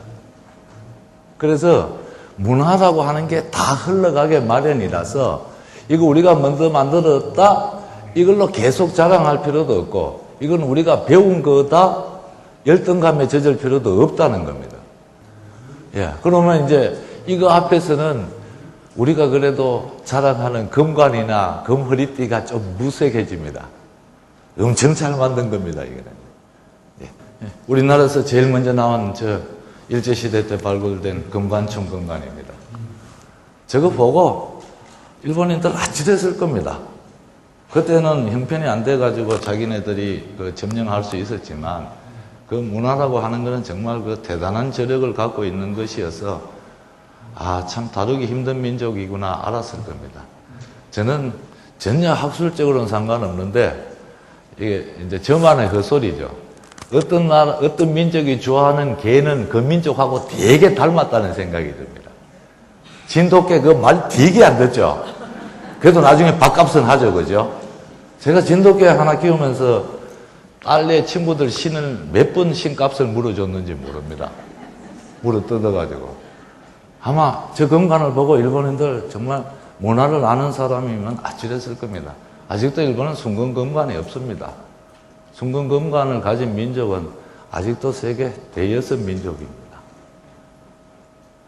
그래서 문화라고 하는 게 다 흘러가게 마련이라서 이거 우리가 먼저 만들었다 이걸로 계속 자랑할 필요도 없고 이건 우리가 배운 거다 열등감에 젖을 필요도 없다는 겁니다. 예, 그러면 이제 이거 앞에서는 우리가 그래도 자랑하는 금관이나 금허리띠가 좀 무색해집니다. 엄청 잘 만든 겁니다, 이거는. 예. 우리나라에서 제일 먼저 나온 저 일제시대 때 발굴된 금관총 금관입니다. 저거 보고 일본인들 아찔했을 겁니다. 그때는 형편이 안 돼가지고 자기네들이 그 점령할 수 있었지만 그 문화라고 하는 것은 정말 그 대단한 저력을 갖고 있는 것이어서 아, 참 다루기 힘든 민족이구나 알았을 겁니다. 저는 전혀 학술적으로는 상관없는데 이게 이제 저만의 헛소리죠. 어떤 나라, 어떤 민족이 좋아하는 개는 그 민족하고 되게 닮았다는 생각이 듭니다. 진돗개 그 말 되게 안 듣죠? 그래도 나중에 밥값은 하죠, 그죠? 제가 진돗개 하나 키우면서 딸내 친구들 신을 몇 번 신값을 물어줬는지 모릅니다. 물어 뜯어가지고. 아마 저 금관을 보고 일본인들 정말 문화를 아는 사람이면 아찔했을 겁니다. 아직도 일본은 숭근 금관이 없습니다. 숭근 금관을 가진 민족은 아직도 세계 대여섯 민족입니다.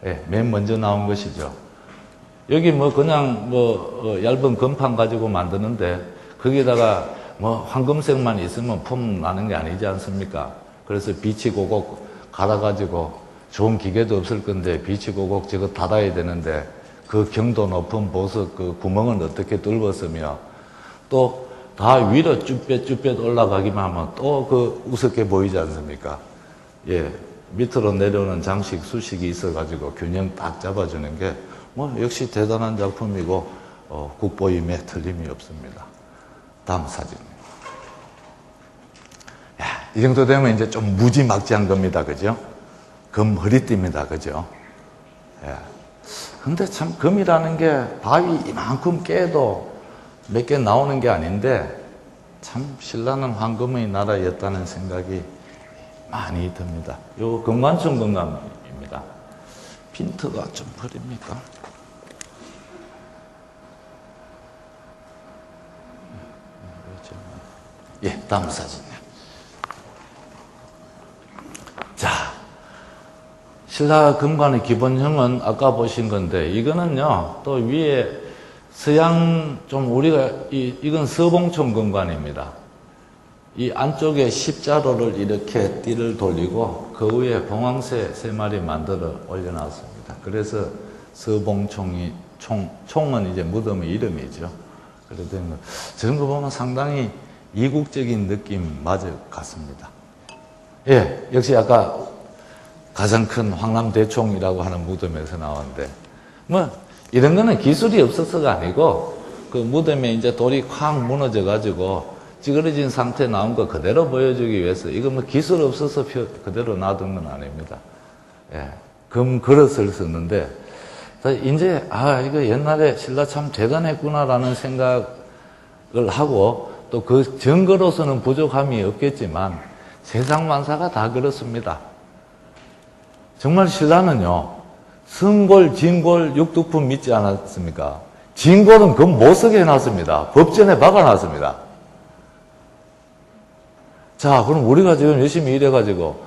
예, 맨 먼저 나온 것이죠. 여기 뭐 그냥 뭐 얇은 금판 가지고 만드는데 거기다가 뭐 황금색만 있으면 품 나는 게 아니지 않습니까? 그래서 빛이 고곡 갈아가지고 좋은 기계도 없을 건데 빛이 고곡 저거 닫아야 되는데 그 경도 높은 보석 그 구멍은 어떻게 뚫었으며 또 다 위로 쭈뼛쭈뼛 올라가기만 하면 또 그 우습게 보이지 않습니까? 예, 밑으로 내려오는 장식 수식이 있어가지고 균형 딱 잡아주는 게 뭐 역시 대단한 작품이고 국보임에 틀림이 없습니다. 다음 사진. 야, 이 정도 되면 이제 좀 무지막지한 겁니다, 그죠? 금 허리띠입니다, 그죠? 예. 근데 참 금이라는 게 바위 이만큼 깨도 몇 개 나오는 게 아닌데 참 신라는 황금의 나라였다는 생각이 많이 듭니다. 요 금관총 금관입니다. 핀트가 좀 버립니까? 예, 다음 사진이요. 자, 신라 금관의 기본형은 아까 보신 건데 이거는요 또 위에 서양 좀 우리가 이건 서봉총 금관입니다. 이 안쪽에 십자로를 이렇게 띠를 돌리고 그 위에 봉황새 3마리 만들어 올려놨습니다. 그래서 서봉총이 총은 이제 무덤의 이름이죠. 그래도 저런 거 보면 상당히 이국적인 느낌 맞을 것 같습니다. 예, 역시 아까 가장 큰 황남대총이라고 하는 무덤에서 나왔는데 뭐 이런 거는 기술이 없어서가 아니고 그 무덤에 이제 돌이 콱 무너져 가지고 찌그러진 상태에 나온 거 그대로 보여주기 위해서 이거 뭐 기술 없어서 그대로 놔둔 건 아닙니다. 예, 금 그릇을 썼는데 이제 이거 옛날에 신라 참 대단했구나라는 생각을 하고 또 그 증거로서는 부족함이 없겠지만 세상 만사가 다 그렇습니다. 정말 신라는요 승골, 진골, 육두품 믿지 않았습니까? 진골은 금 못 쓰게 해놨습니다. 법전에 박아놨습니다. 자, 그럼 우리가 지금 열심히 일해가지고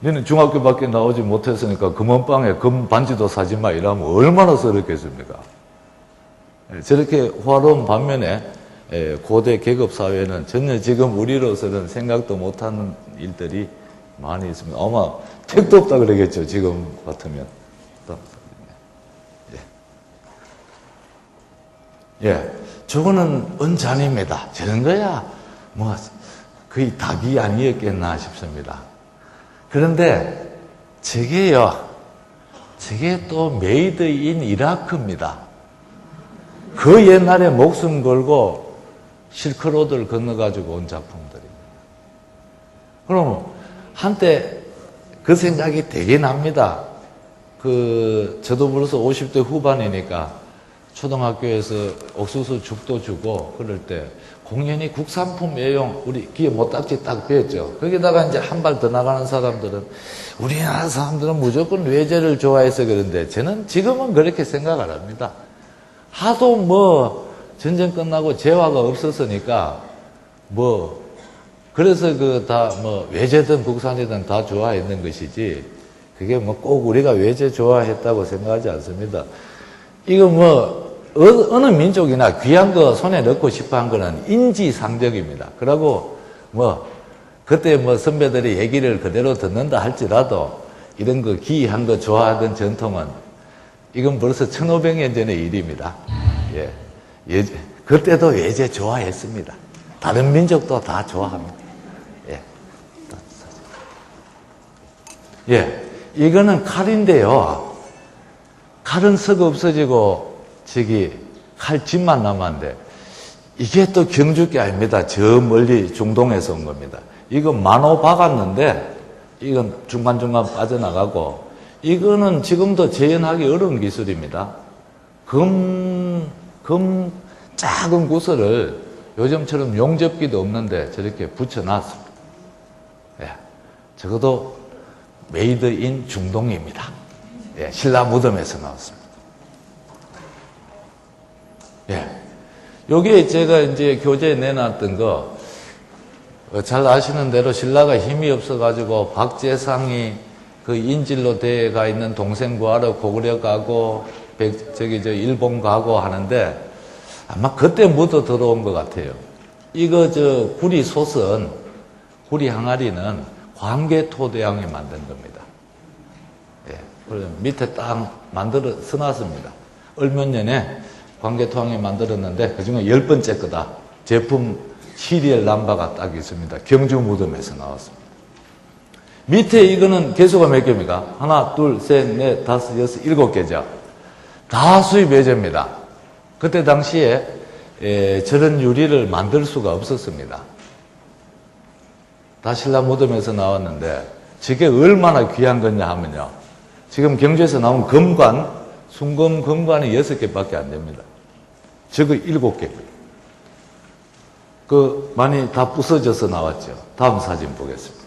너는 중학교밖에 나오지 못했으니까 금원방에 금 반지도 사지 마 이러면 얼마나 서럽겠습니까? 저렇게 화려한 반면에 고대 계급 사회는 전혀 지금 우리로서는 생각도 못하는 일들이 많이 있습니다. 아마 택도 없다 그러겠죠. 지금 같으면. 예, 저거는 은잔입니다. 저런 거야 뭐 거의 닭이 아니었겠나 싶습니다. 그런데 저게요, 저게 또 메이드 인 이라크입니다. 그 옛날에 목숨 걸고 실크로드를 건너가지고 온 작품들입니다. 그럼 한때 그 생각이 되게 납니다. 저도 벌써 50대 후반이니까 초등학교에서 옥수수 죽도 주고 그럴 때 공연히 국산품 애용 우리 귀에 못딱지 딱 배웠죠. 거기다가 이제 한 발 더 나가는 사람들은 우리나라 사람들은 무조건 외제를 좋아해서 그런데 저는 지금은 그렇게 생각을 합니다. 하도 뭐 전쟁 끝나고 재화가 없었으니까 뭐 그래서 다 뭐 외제든 국산이든 다 좋아했는 것이지 그게 뭐 꼭 우리가 외제 좋아했다고 생각하지 않습니다. 이거 뭐 어느 민족이나 귀한 거 손에 넣고 싶어 한 거는 인지상정입니다. 그러고 뭐 그때 뭐 선배들이 얘기를 그대로 듣는다 할지라도 이런 거 귀한 거 좋아하던 전통은 이건 벌써 1500년 전의 일입니다. 예. 그때도 외제 좋아했습니다. 다른 민족도 다 좋아합니다. 예. 이거는 칼인데요. 칼은 썩 없어지고 칼집만 남았는데 이게 또 경주 게 아닙니다. 저 멀리 중동에서 온 겁니다. 이거 만호 박았는데 이건 중간중간 빠져나가고 이거는 지금도 재현하기 어려운 기술입니다. 작은 구슬을 요즘처럼 용접기도 없는데 저렇게 붙여놨습니다. 예. 적어도 메이드 인 중동입니다. 예. 신라 무덤에서 나왔습니다. 예. 요게 제가 이제 교재에 내놨던 거, 잘 아시는 대로 신라가 힘이 없어가지고 박재상이 그 인질로 대가 있는 동생 구하러 고구려 가고, 일본 가고 하는데 아마 그때 묻어 들어온 것 같아요. 이거 구리 솥은, 구리 항아리는 광개토대왕이 만든 겁니다. 예. 그래서 밑에 딱 만들어 써놨습니다. 얼몇 년에 광개토왕이 만들었는데 그중에 10번째 거다. 제품 시리얼 넘버가 딱 있습니다. 경주 무덤에서 나왔습니다. 밑에 이거는 개수가 몇 개입니까? 하나, 둘, 셋, 넷, 다섯, 여섯, 7개죠. 다 수입 외제입니다. 그때 당시에 저런 유리를 만들 수가 없었습니다. 다 신라 무덤에서 나왔는데 저게 얼마나 귀한 거냐 하면요. 지금 경주에서 나온 금관, 순금 금관이 6개밖에 안 됩니다. 저거 7개. 많이 다 부서져서 나왔죠. 다음 사진 보겠습니다.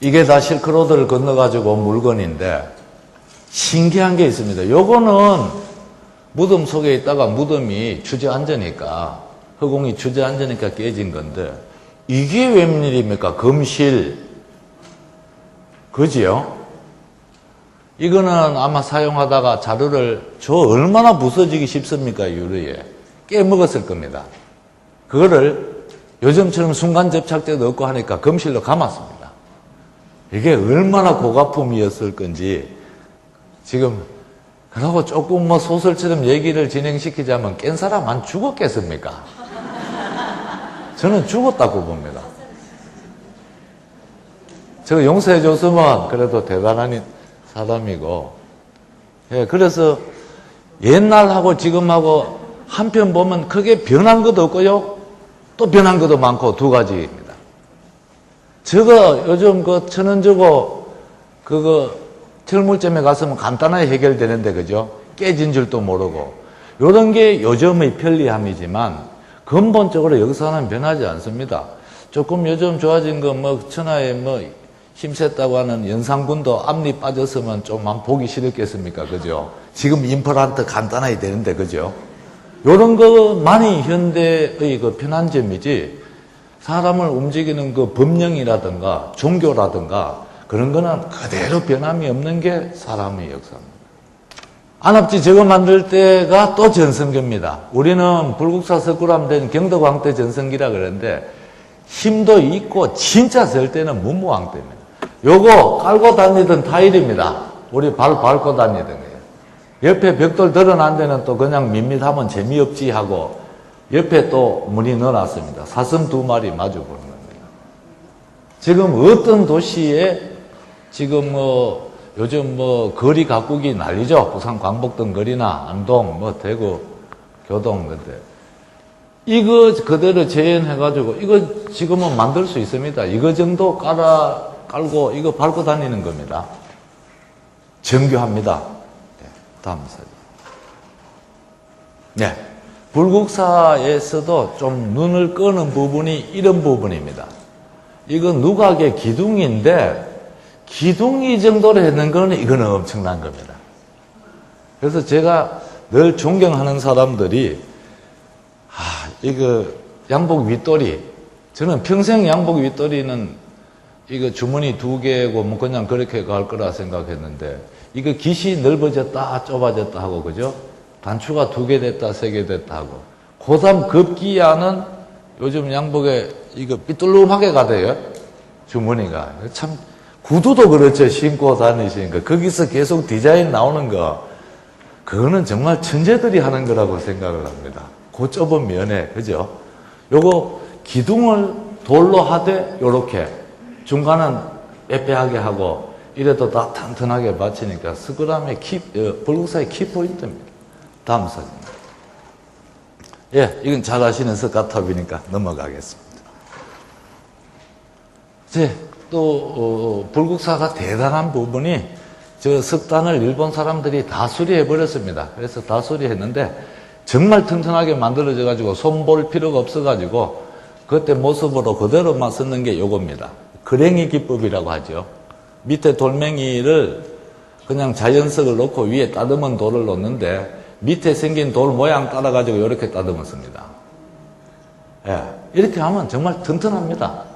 이게 다 실크로드를 건너가지고 온 물건인데 신기한 게 있습니다. 요거는 무덤 속에 있다가 무덤이 주저앉으니까 허공이 주저앉으니까 깨진 건데 이게 웬일입니까? 금실. 그지요? 이거는 아마 사용하다가 자루를 얼마나 부서지기 쉽습니까? 유리에. 깨먹었을 겁니다. 그거를 요즘처럼 순간 접착제도 없고 하니까 금실로 감았습니다. 이게 얼마나 고가품이었을 건지 지금 그러고 조금 소설처럼 얘기를 진행시키자면 깬 사람 안 죽었겠습니까? 저는 죽었다고 봅니다. 제가 용서해줬으면 그래도 대단한 사람이고, 예, 그래서 옛날하고 지금하고 한편 보면 크게 변한 것도 없고요, 또 변한 것도 많고 두 가지입니다. 저거 요즘 천원 주고 철물점에 갔으면 간단하게 해결되는데, 그죠? 깨진 줄도 모르고. 요런 게 요즘의 편리함이지만 근본적으로 역사는 변하지 않습니다. 조금 요즘 좋아진 거 천하에 힘셌다고 하는 연산군도 앞니 빠졌으면 좀만 보기 싫었겠습니까? 그죠? 지금 임플란트 간단하게 되는데, 그죠? 요런 것만이 현대의 편한 점이지, 사람을 움직이는 법령이라든가 종교라든가 그런 거는 그대로 변함이 없는 게 사람의 역사입니다. 안압지 저거 만들 때가 또 전성기입니다. 우리는 불국사 석굴암된 경덕왕 때 전성기라 그러는데 힘도 있고 진짜 설 때는 문무왕 때입니다. 요거 깔고 다니던 타일입니다. 우리 발 밟고 다니던 거예요. 옆에 벽돌 드러난 데는 또 그냥 밋밋하면 재미없지 하고 옆에 또 문이 넣어놨습니다. 사슴 2마리 마주 보는 겁니다. 지금 어떤 도시에 지금 요즘 거리 가꾸기 난리죠. 부산 광복동 거리나 안동, 대구, 교동 건데 이거 그대로 재현해가지고 이거 지금은 만들 수 있습니다. 이거 정도 깔고 이거 밟고 다니는 겁니다. 정교합니다. 네, 다음 사진. 네. 불국사에서도 좀 눈을 끄는 부분이 이런 부분입니다. 이건 누각의 기둥인데 기둥이 정도로 했는 거는 이거는 엄청난 겁니다. 그래서 제가 늘 존경하는 사람들이 이거 양복 윗도리 저는 평생 양복 윗도리는 이거 주머니 2개고 그냥 그렇게 갈 거라 생각했는데 이거 깃이 넓어졌다 좁아졌다 하고 그죠? 단추가 2개 됐다 3개 됐다 하고 고담 급기야는 요즘 양복에 이거 삐뚤름하게 가대요. 주머니가 참 구두도 그렇죠. 신고 다니시니까 거기서 계속 디자인 나오는 거 그거는 정말 천재들이 하는 거라고 생각을 합니다. 그 좁은 면에 그죠? 요거 기둥을 돌로 하되 요렇게 중간은 빼빼하게 하고 이래도 다 튼튼하게 받치니까 석굴암의 불국사의 키포인트입니다. 다음 사진. 예, 이건 잘 아시는 석가탑이니까 넘어가겠습니다. 또 불국사가 대단한 부분이 저 석단을 일본 사람들이 다 수리해 버렸습니다. 그래서 다 수리했는데 정말 튼튼하게 만들어져 가지고 손볼 필요가 없어 가지고 그때 모습으로 그대로만 쓰는 게 요겁니다. 그랭이 기법이라고 하죠. 밑에 돌멩이를 그냥 자연석을 놓고 위에 따듬은 돌을 놓는데 밑에 생긴 돌 모양 따라 가지고 이렇게 따듬었습니다. 예, 이렇게 하면 정말 튼튼합니다.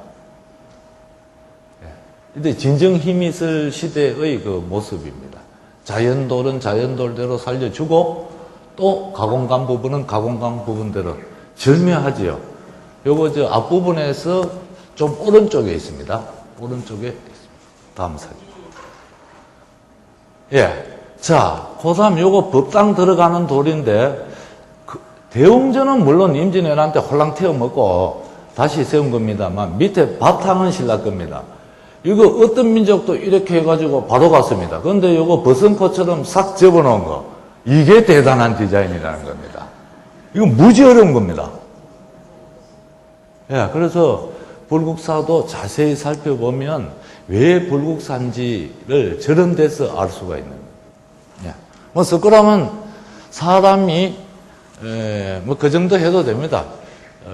근데 진정 힘이 있을 시대의 그 모습입니다. 자연돌은 자연돌대로 살려주고 또 가공간 부분은 가공간 부분대로 절묘하지요. 요거 저 앞부분에서 좀 오른쪽에 있습니다. 오른쪽에 있습니다. 다음 사진. 예. 자, 그 다음 요거 법당 들어가는 돌인데 대웅전은 물론 임진왜란 때 홀랑 태워 먹고 다시 세운 겁니다만 밑에 바탕은 신라 겁니다. 이거 어떤 민족도 이렇게 해가지고 바로 갔습니다. 그런데 이거 버선코처럼 싹 접어놓은 거 이게 대단한 디자인이라는 겁니다. 이거 무지 어려운 겁니다. 예, 그래서 불국사도 자세히 살펴보면 왜 불국사인지를 저런 데서 알 수가 있는 거예요. 예. 석굴암은 사람이 그 정도 해도 됩니다.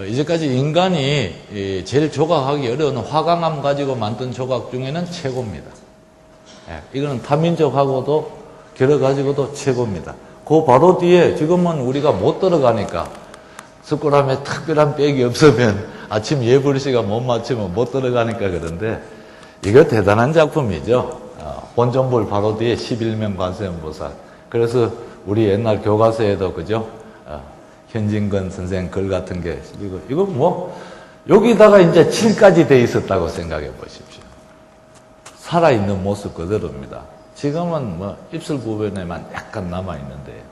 이제까지 인간이 제일 조각하기 어려운 화강암 가지고 만든 조각 중에는 최고입니다. 예, 이거는 타민족하고도 결어가지고도 최고입니다. 그 바로 뒤에 지금은 우리가 못 들어가니까 석굴암에 특별한 백이 없으면 아침 예불시가 못 맞추면 못 들어가니까 그런데 이거 대단한 작품이죠. 본전불 바로 뒤에 11명 관세음보살. 그래서 우리 옛날 교과서에도 그죠? 현진건 선생 글 같은 게 이거 뭐 여기다가 이제 7까지 돼 있었다고 생각해 보십시오. 살아있는 모습 그대로입니다. 지금은 뭐 입술 부분에만 약간 남아 있는데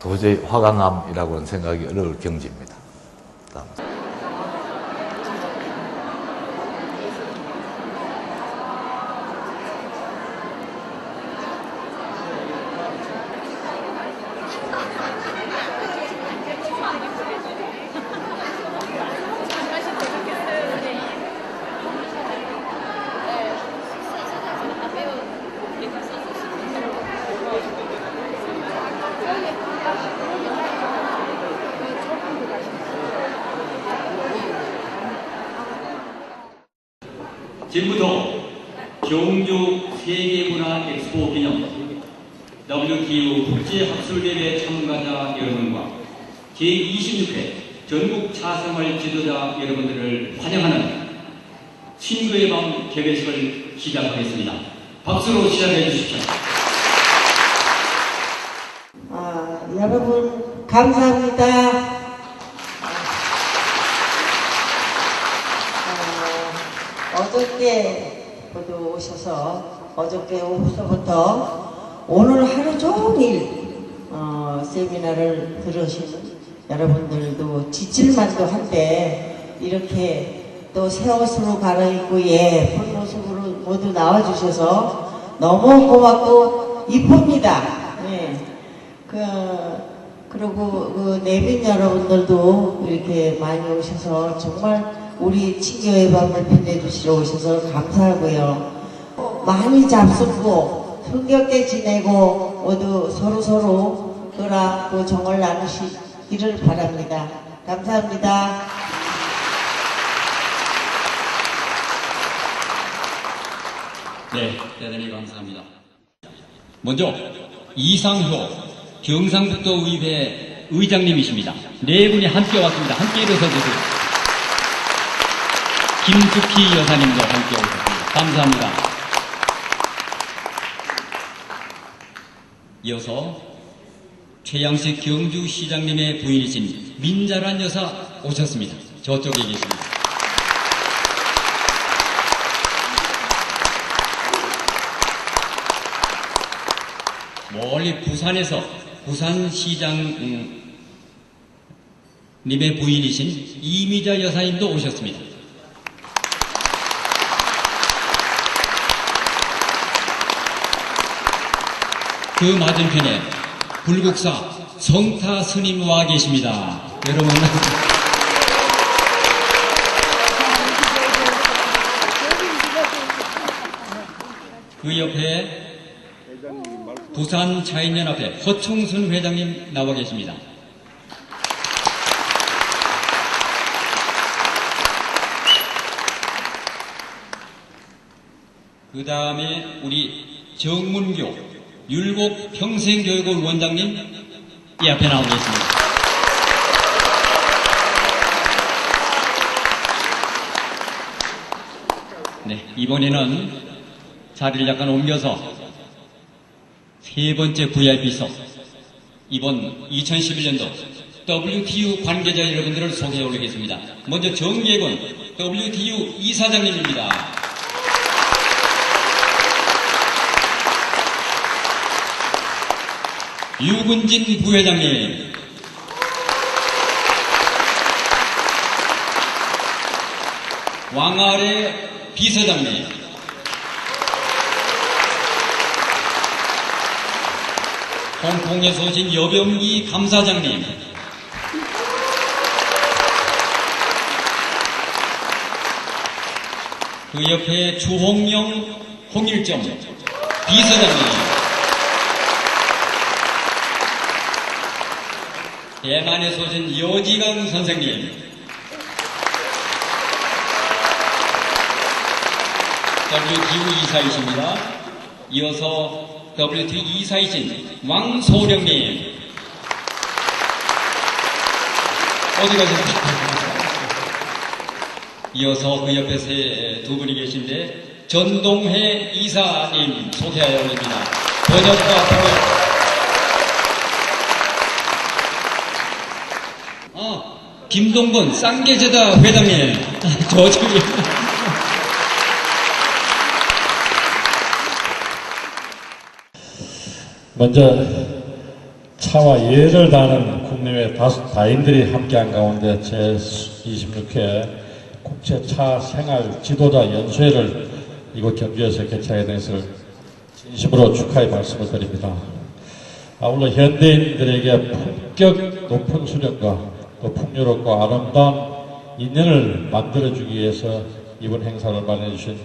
도저히 화강암이라고는 생각이 어려울 경지입니다. 다음. 지금부터 경주 세계문화 엑스포 기념 WTO 국제학술대회 참가자 여러분과 제26회 전국 차상을 지도자 여러분들을 환영하는 친구의 밤 개회식을 시작하겠습니다. 박수로 시작해 주십시오. 여러분 감사합니다. 어저께 모두 오셔서 어저께 오후서부터 오늘 하루 종일 세미나를 들으신 여러분들도 지칠만도 한데 이렇게 또 새 옷으로 갈아입고 예쁜 모습으로 모두 나와주셔서 너무 고맙고 이쁩니다. 네. 그리고 내빈 여러분들도 이렇게 많이 오셔서 정말 우리 친교의 밤을 빛내주시러 오셔서 감사하고요. 많이 잡수고 흥겹게 지내고 모두 서로 그라고 정을 나누시기를 바랍니다. 감사합니다. 네, 대단히 감사합니다. 먼저 이상효 경상북도의회 의장님이십니다. 네 분이 함께 왔습니다. 함께 일어서주세요. 김숙희 여사님도 함께 오셨습니다. 감사합니다. 이어서 최양식 경주시장님의 부인이신 민자란 여사 오셨습니다. 저쪽에 계십니다. 멀리 부산에서 부산시장님의 부인이신 이미자 여사님도 오셨습니다. 그 맞은편에 불국사 성타 스님 와 계십니다. 여러분 그 옆에 부산 차인연합회 허충순 회장님 나와 계십니다. 그 다음에 우리 정문교 율곡 평생교육원 원장님 이 앞에 나와 계십니다. 네, 이번에는 자리를 약간 옮겨서 세 번째 VIP석, 이번 2011년도 WTU 관계자 여러분들을 소개해 올리겠습니다. 먼저 정계곤 WTU 이사장님입니다. 유근진 부회장님, 왕아래 비서장님, 홍콩에서 오신 여병기 감사장님, 그 옆에 주홍영 홍일정 비서장님, 대만에서 오신 여지강 선생님, WTU 이사이십니다. 이어서 WTU 이사이신 왕소령님, 어디 가셨습니까? 이어서 그 옆에 두 분이 계신데 전동회 이사님 소개하여 올립니다. 번역과 번역. 김동건 쌍계제다 회장님, 저쪽에. 먼저 차와 예를 다하는 국내외 다인들이 함께한 가운데 제26회 국제차 생활 지도자 연수회를 이곳 경주에서 개최하게 된 것을 진심으로 축하의 말씀을 드립니다. 아울러 현대인들에게 품격 높은 수련과 또 풍요롭고 아름다운 인연을 만들어주기 위해서 이번 행사를 마련해주신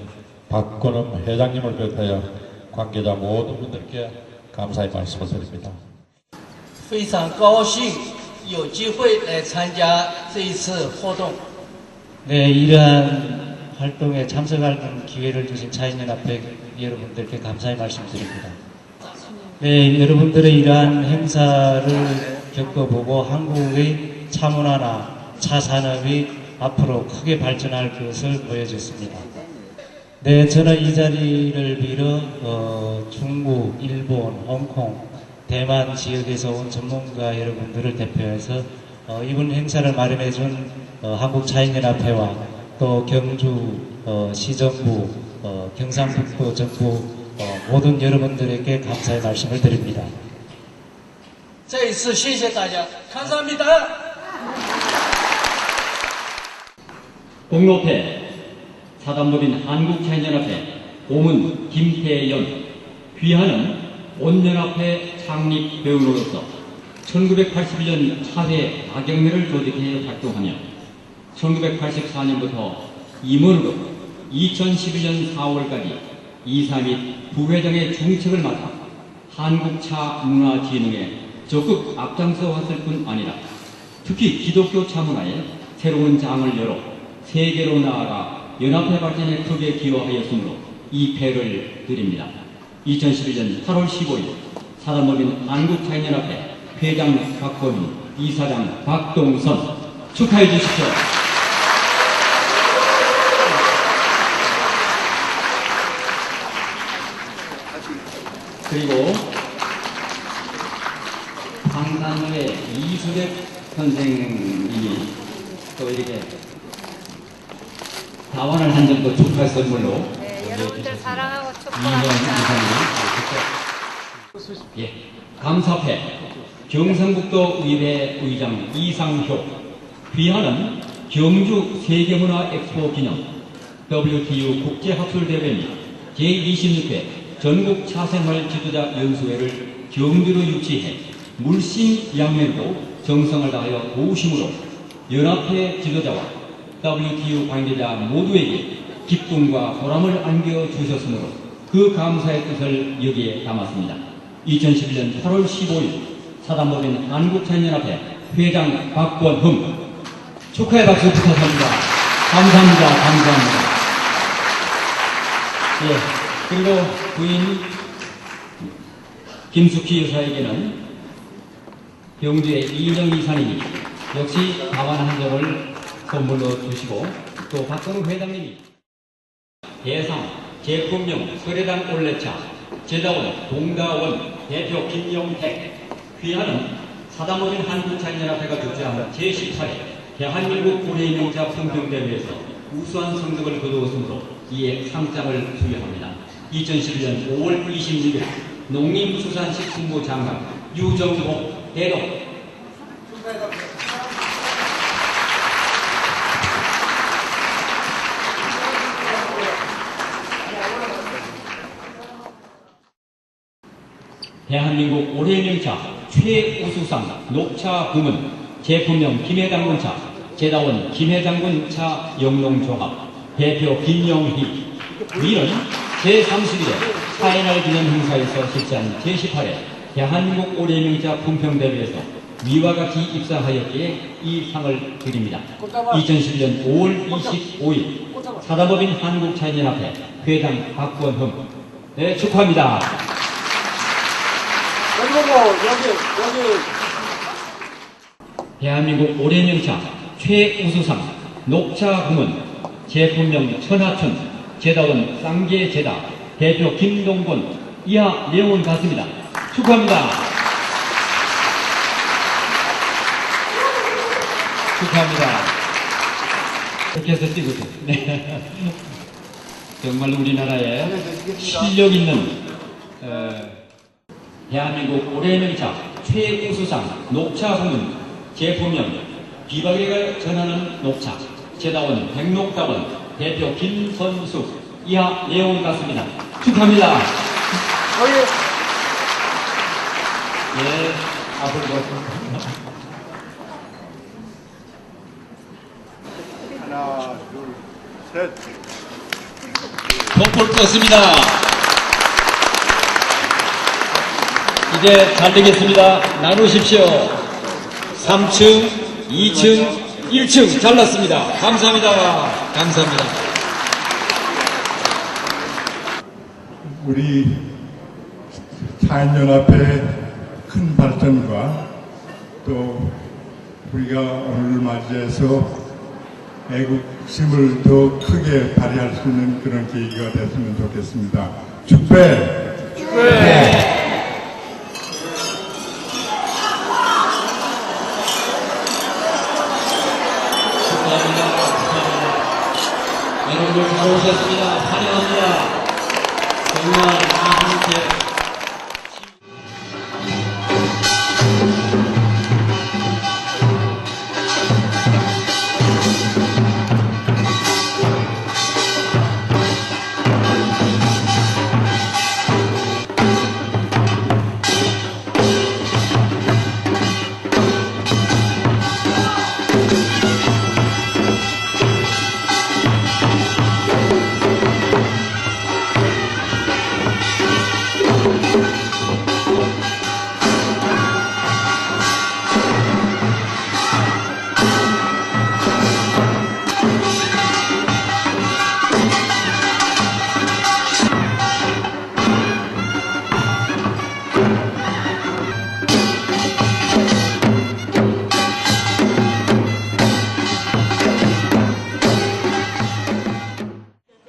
박건음 회장님을 비롯하여 관계자 모든 분들께 감사의 말씀을 드립니다. 非常高兴有机会来参加这一次活动。 네, 이러한 활동에 참석하는 기회를 주신 차인연합회 여러분들께 감사의 말씀드립니다. 네, 여러분들의 이러한 행사를 겪어보고 한국의 차문화나 차산업이 앞으로 크게 발전할 것을 보여줬습니다. 네, 저는 이 자리를 빌어 중국, 일본, 홍콩, 대만 지역에서 온 전문가 여러분들을 대표해서 이번 행사를 마련해준 한국차인연합회와 또 경주 시정부, 경상북도 정부 모든 여러분들에게 감사의 말씀을 드립니다. 这一次谢谢大家， 감사합니다. 공로패 사단법인 한국차인연합회 고문 김태연 귀하는 온연합회 창립 배우로서 1981년 4회 가경매를 조직해 활동하며 1984년부터 임원으로 2011년 4월까지 이사 및 부회장의 중책을 맡아 한국차 문화진흥에 적극 앞장서 왔을 뿐 아니라 특히 기독교 차 문화에 새로운 장을 열어 세계로 나아가 연합회 발전에 크게 기여하였으므로 이 패를 드립니다. 2011년 8월 15일 사단법인 한국차인연합회 회장 박건희, 이사장 박동선 축하해 주십시오. 그리고 방산의 이수백 선생님이 또 이렇게 다원을 한 점도 축하 선물로 여러분들 사랑하고 예, 감사패 경상북도 의회 의장 이상효 귀하는 경주 세계문화 엑스포 기념 WTU 국제학술대회 및 제26회 전국 차생활 지도자 연수회를 경주로 유치해 물심양면으로 정성을 다하여 도우심으로 연합회 지도자와 WTU 관계자 모두에게 기쁨과 보람을 안겨주셨으므로 그 감사의 뜻을 여기에 담았습니다. 2011년 8월 15일 사단법인 한국차인연합회 회장 박권흠 축하의 박수 부탁합니다. 감사합니다. 감사합니다. 예, 그리고 부인 김숙희 여사에게는 경주의 이인영 이사님이 역시 다만 한 점을 선물로 주시고 또 박건우 회장님이 대상 제품명 설해당 올레차 제다원 동다원 대표 김영택 귀하는 사단법인 한국차인연합회가 주최한 제18회 대한민국 고래인명자 품평대회에서 우수한 성적을 거두었으므로 이에 상장을 수여합니다. 2011년 5월 26일 농림수산식품부 장관 유정복 대동 대한민국 올해명차 최우수상 녹차 부문 제품명 김해장군차 제다원 김해장군차 영농종합 대표 김영희 위는 제31회 차이날 기념 행사에서 실시한 제18회 대한민국 올해명차 품평대회에서 위와 같이 입상하였기에 이 상을 드립니다. 2011년 5월 25일 사단법인 한국차인연합회 회장 박권흠 네, 축하합니다. 대한민국 올해명차 최우수상 녹차 부문 제품명 천하춘 제다원 쌍계제다 대표 김동건 이하 내용은 같습니다. 축하합니다. 축하합니다. 이렇게 해서 찍으세요. 네. 정말 우리나라에 실력 있는 대한민국 올해명차 최우수상 녹차 부문 제품명 비박이가 전하는 녹차 제다원 백록다원 대표 김선수 이하 내용 같습니다. 축하합니다. 예, 앞으로 하나, 둘, 셋. 촛불 껐습니다. 이제 잘 되겠습니다. 나누십시오. 3층, 2층, 1층 잘랐습니다. 감사합니다. 감사합니다. 우리 차인연합회의 큰 발전과 또 우리가 오늘 맞이해서 애국심을 더 크게 발휘할 수 있는 그런 계기가 됐으면 좋겠습니다. 축배! 축배! 여러분들 잘 오셨습니다. 환영합니다. 정말 이분께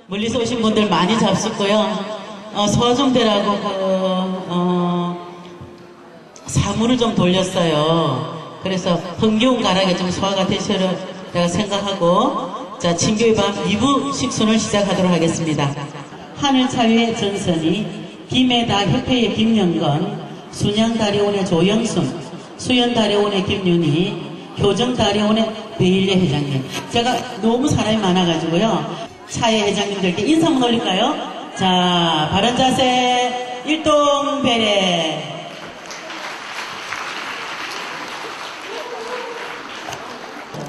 멀리서 오신 분들 많이 잡수고요. 소화종대라고 사물을 좀 돌렸어요. 그래서 흥겨운 가락에 좀 소화가 되시리라 내가 생각하고, 자, 친교의 밤 2부 식순을 시작하도록 하겠습니다. 하늘차위의 전선이, 김해다 협회의 김영건, 순양다리온의 조영순, 수연다리온의 김윤희, 효정다리온의 배일례 회장님. 제가 너무 사람이 많아가지고요. 차회 회장님들께 인사 한번 올릴까요? 자, 바른 자세, 일동배례.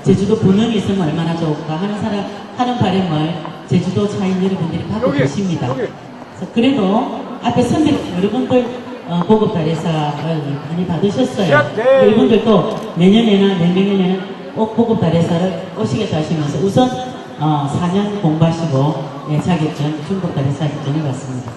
제주도 분흥이 있으면 얼마나 좋을까 하는 바람을 제주도 차인 여러분들이 받고 계십니다. 그래도 앞에 선배 여러분들 보급달회사를 많이 받으셨어요. 이분들도 내년에나 내년에는 꼭 보급달회사를 오시겠다 하시면서 우선 4년 공부하시고 자격증, 중국달회사 자격증을 받습니다.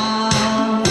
아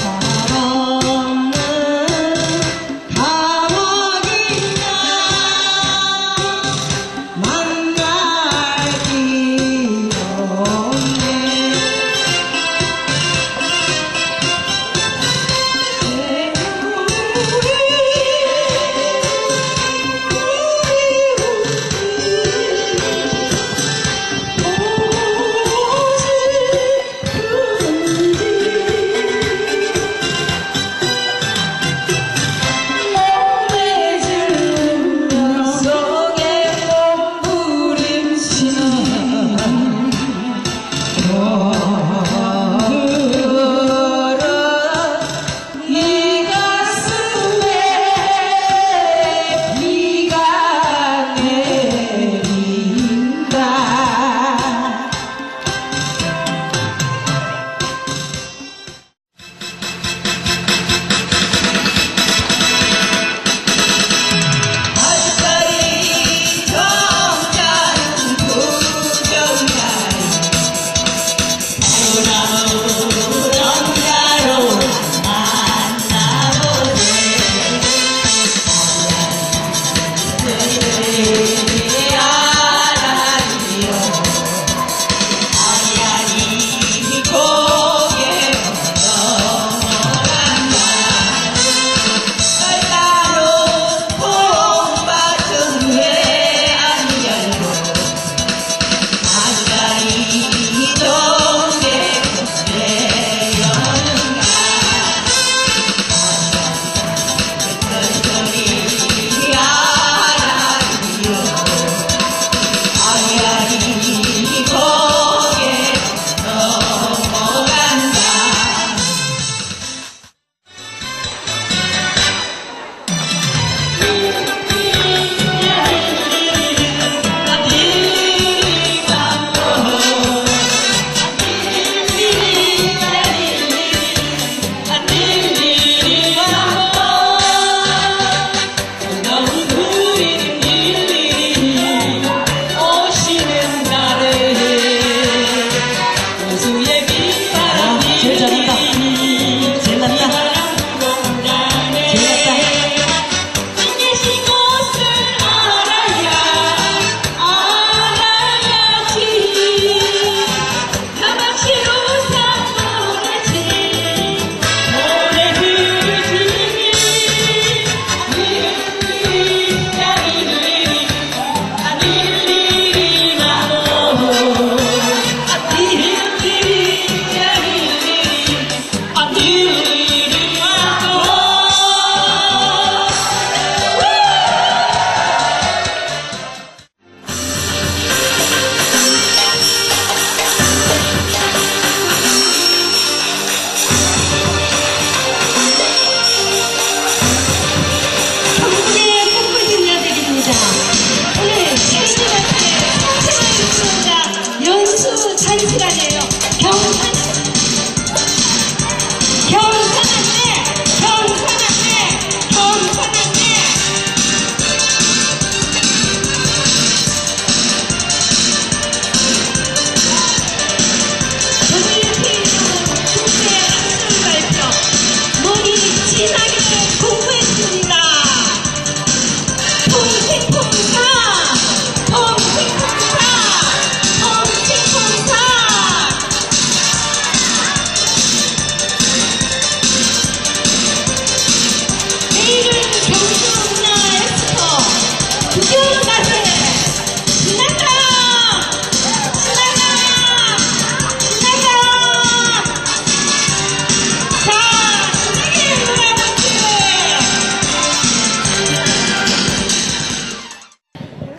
시간이에요. 경산한데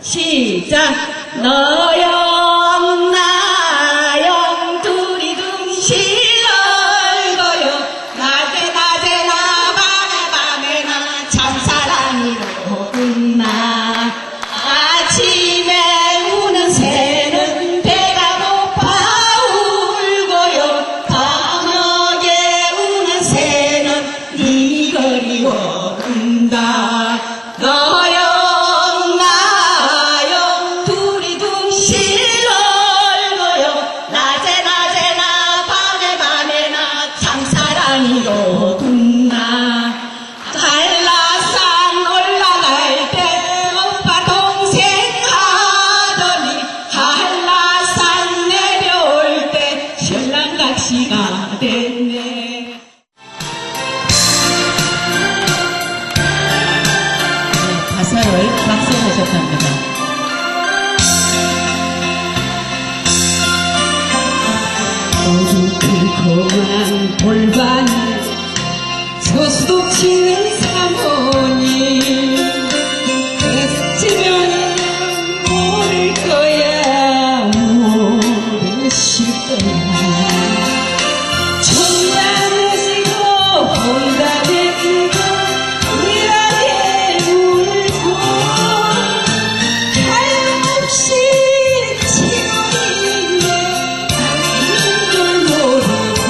시작. 너영 나영 둘이 둥실 얼거요 낮에 낮에나 밤에 밤에나 참사랑이로구나. 아침에 우는 새는 배가 고파 울고요 저녁에 우는 새는 네 거리로 운다. 너영 한라산 올라갈 때 오빠 동생 하더니 한라산 내려올 때 신랑각시가 됐네. 가사를 작성하셨답니다. 어두컴컴한 골반에 서수도 치는 사모님 그랬으면 모를 거야 모르실 거야. 천장으시고 혼다내기고 우리하게 울고 하염없이 치고있네. 당신을 모르고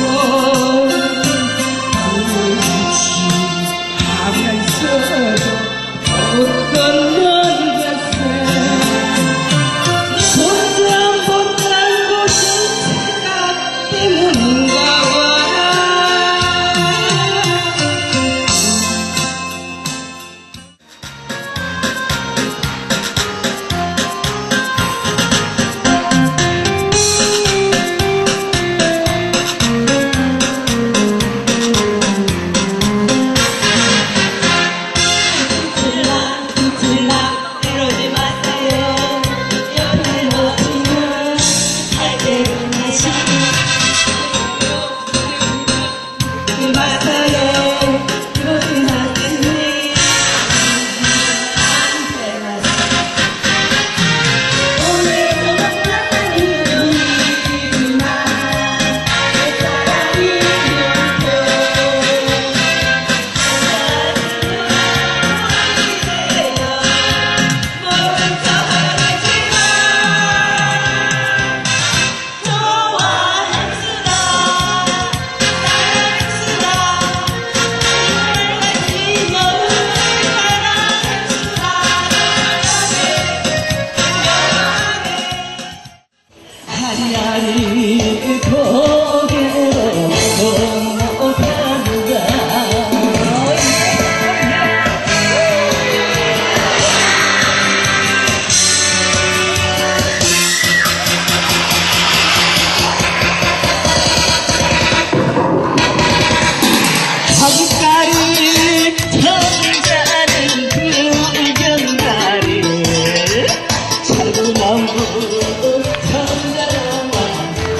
천장만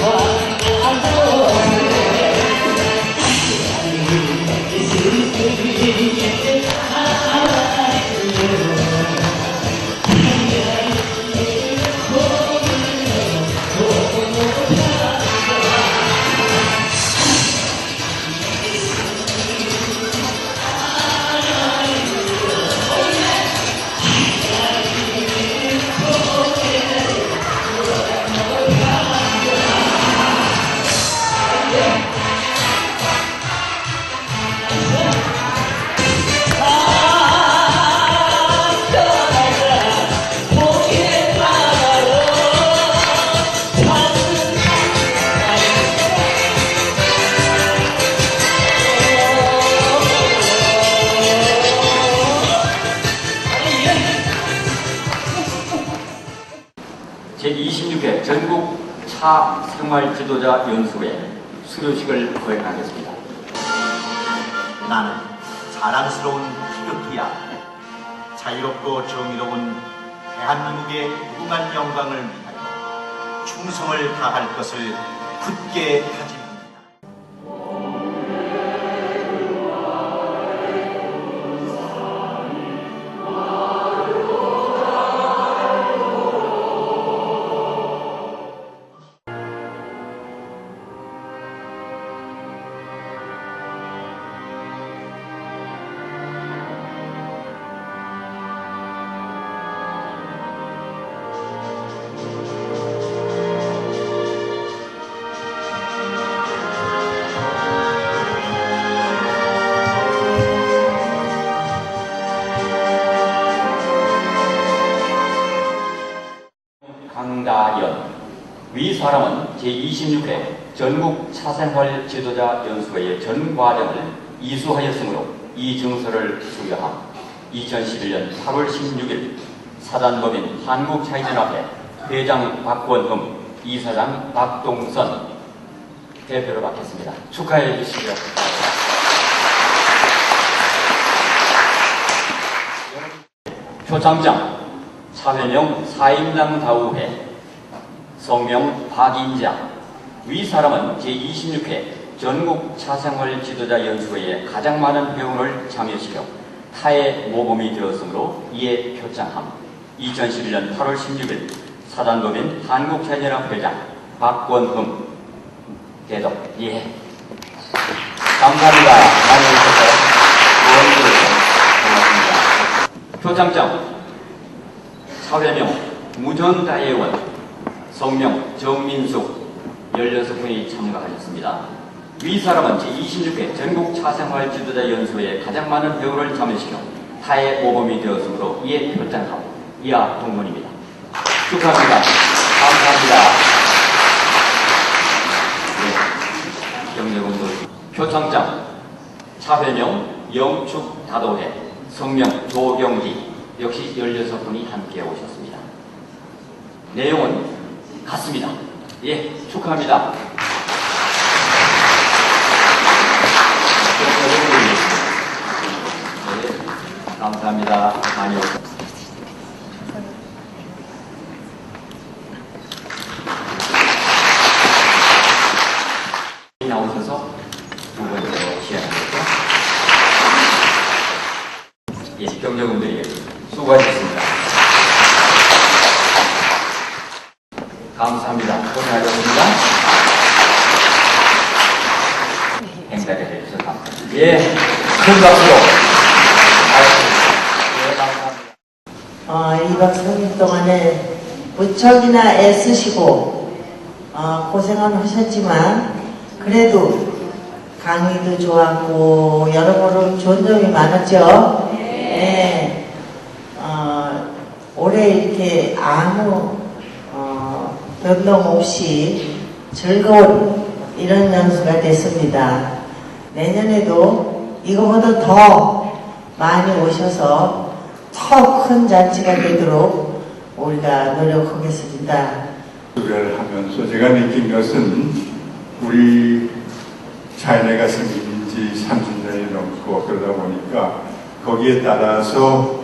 와 제26회 전국 차 생활 지도자 연수회 수료식을 거행하겠습니다. 나는 자랑스러운 태극기야. 자유롭고 정의로운 대한민국의 무궁한 영광을 위하여 충성을 다할 것을 굳게 다짐합니다. 강다연. 위 사람은 제26회 전국 차생활 지도자 연수회의 전 과정을 이수하였으므로 이 증서를 수여함. 2011년 8월 16일 사단법인 한국차이연합회 회장 박원흠, 이사장 박동선 대표로 받겠습니다. 축하해 주시죠. 표창장 차회명 사임당 다우회, 성명 박인장. 위 사람은 제26회 전국 차생활 지도자 연수회에 가장 많은 회원을 참여시켜 타의 모범이 되었으므로 이에 표창함. 2011년 8월 16일 사단법인 한국차이연합 회장 박원흠 대독. 예. 감사합니다. 많이 오셔서 고맙습니다. 표창장 사회명 무전다예원, 성명 정민숙 16분이 참가하셨습니다. 위 사람은 제26회 전국 차생활 지도자 연수회에 가장 많은 회원을 참여시켜 타의 모범이 되었으므로 이에 표창하고 이하 동문입니다. 축하합니다. 감사합니다. 네. 경례공도 표창장 차회명 영축다도회, 성명 조경기 역시 16분이 함께 오셨습니다. 내용은 같습니다. 예, 축하합니다. 네, 감사합니다. 많이 오셨습니다. 나오셔서 두 번째로 시행하겠죠? 예, 경제분들이 수고하셨습니다. 감사합니다. 고생하셨습니다. 행사를 해주셔서 감사합니다. 예, 큰 박수로. 예, 감사합니다. 2박 3일 동안에 무척이나 애쓰시고 고생은 하셨지만 그래도 강의도 좋았고 여러모로 좋은 점이 많았죠. 네. 올해 이렇게 아무 변동 없이 즐거운 이런 연수가 됐습니다. 내년에도 이거보다 더 많이 오셔서 더 큰 잔치가 되도록 우리가 노력하겠습니다. 수배를 하면서 제가 느낀 것은 우리 차이나가 생긴 지 30년이 넘고 그러다 보니까 거기에 따라서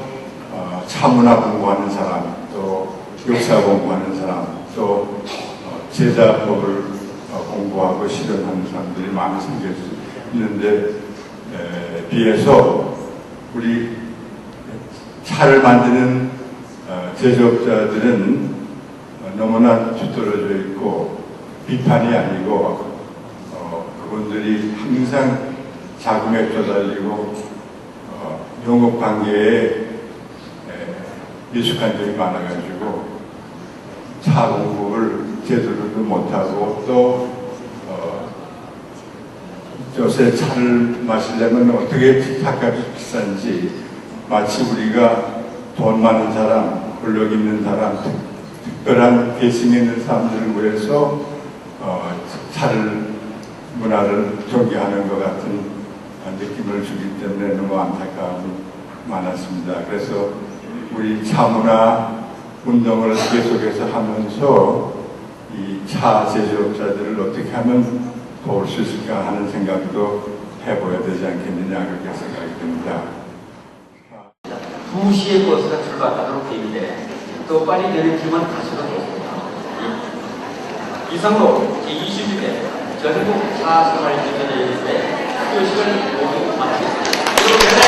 차문화 공부하는 사람, 또 역사 공부하는 사람, 또 제자법을 공부하고 실현하는 사람들이 많이 생겼는데 비해서 우리 차를 만드는 제조업자들은 너무나 뒤떨어져 있고 비판이 아니고 그분들이 항상 자금에 쪼달리고 영업관계에 미숙한 점이 많아가지고 차 공부를 제대로도 못하고 또 요새 차를 마시려면 어떻게 차값이 비싼지 마치 우리가 돈 많은 사람, 권력 있는 사람, 특별한 계층에 있는 사람들을 위해서 차를 문화를 존경하는 것 같은 느낌을 주기 때문에 너무 안타까움이 많았습니다. 그래서 우리 차문화 운동을 계속해서 하면서 이 차 제조업자들을 어떻게 하면 도울 수 있을까 하는 생각도 해봐야 되지 않겠느냐 그렇게 생각이 듭니다. 2시에 버스가 출발하도록 되어 있는데 더 빨리 되는 길만 가셔도 되겠습니다. 이상으로 제26회 전국 차 생활 기준에 있는데 수요식을 모두 마치겠습니다.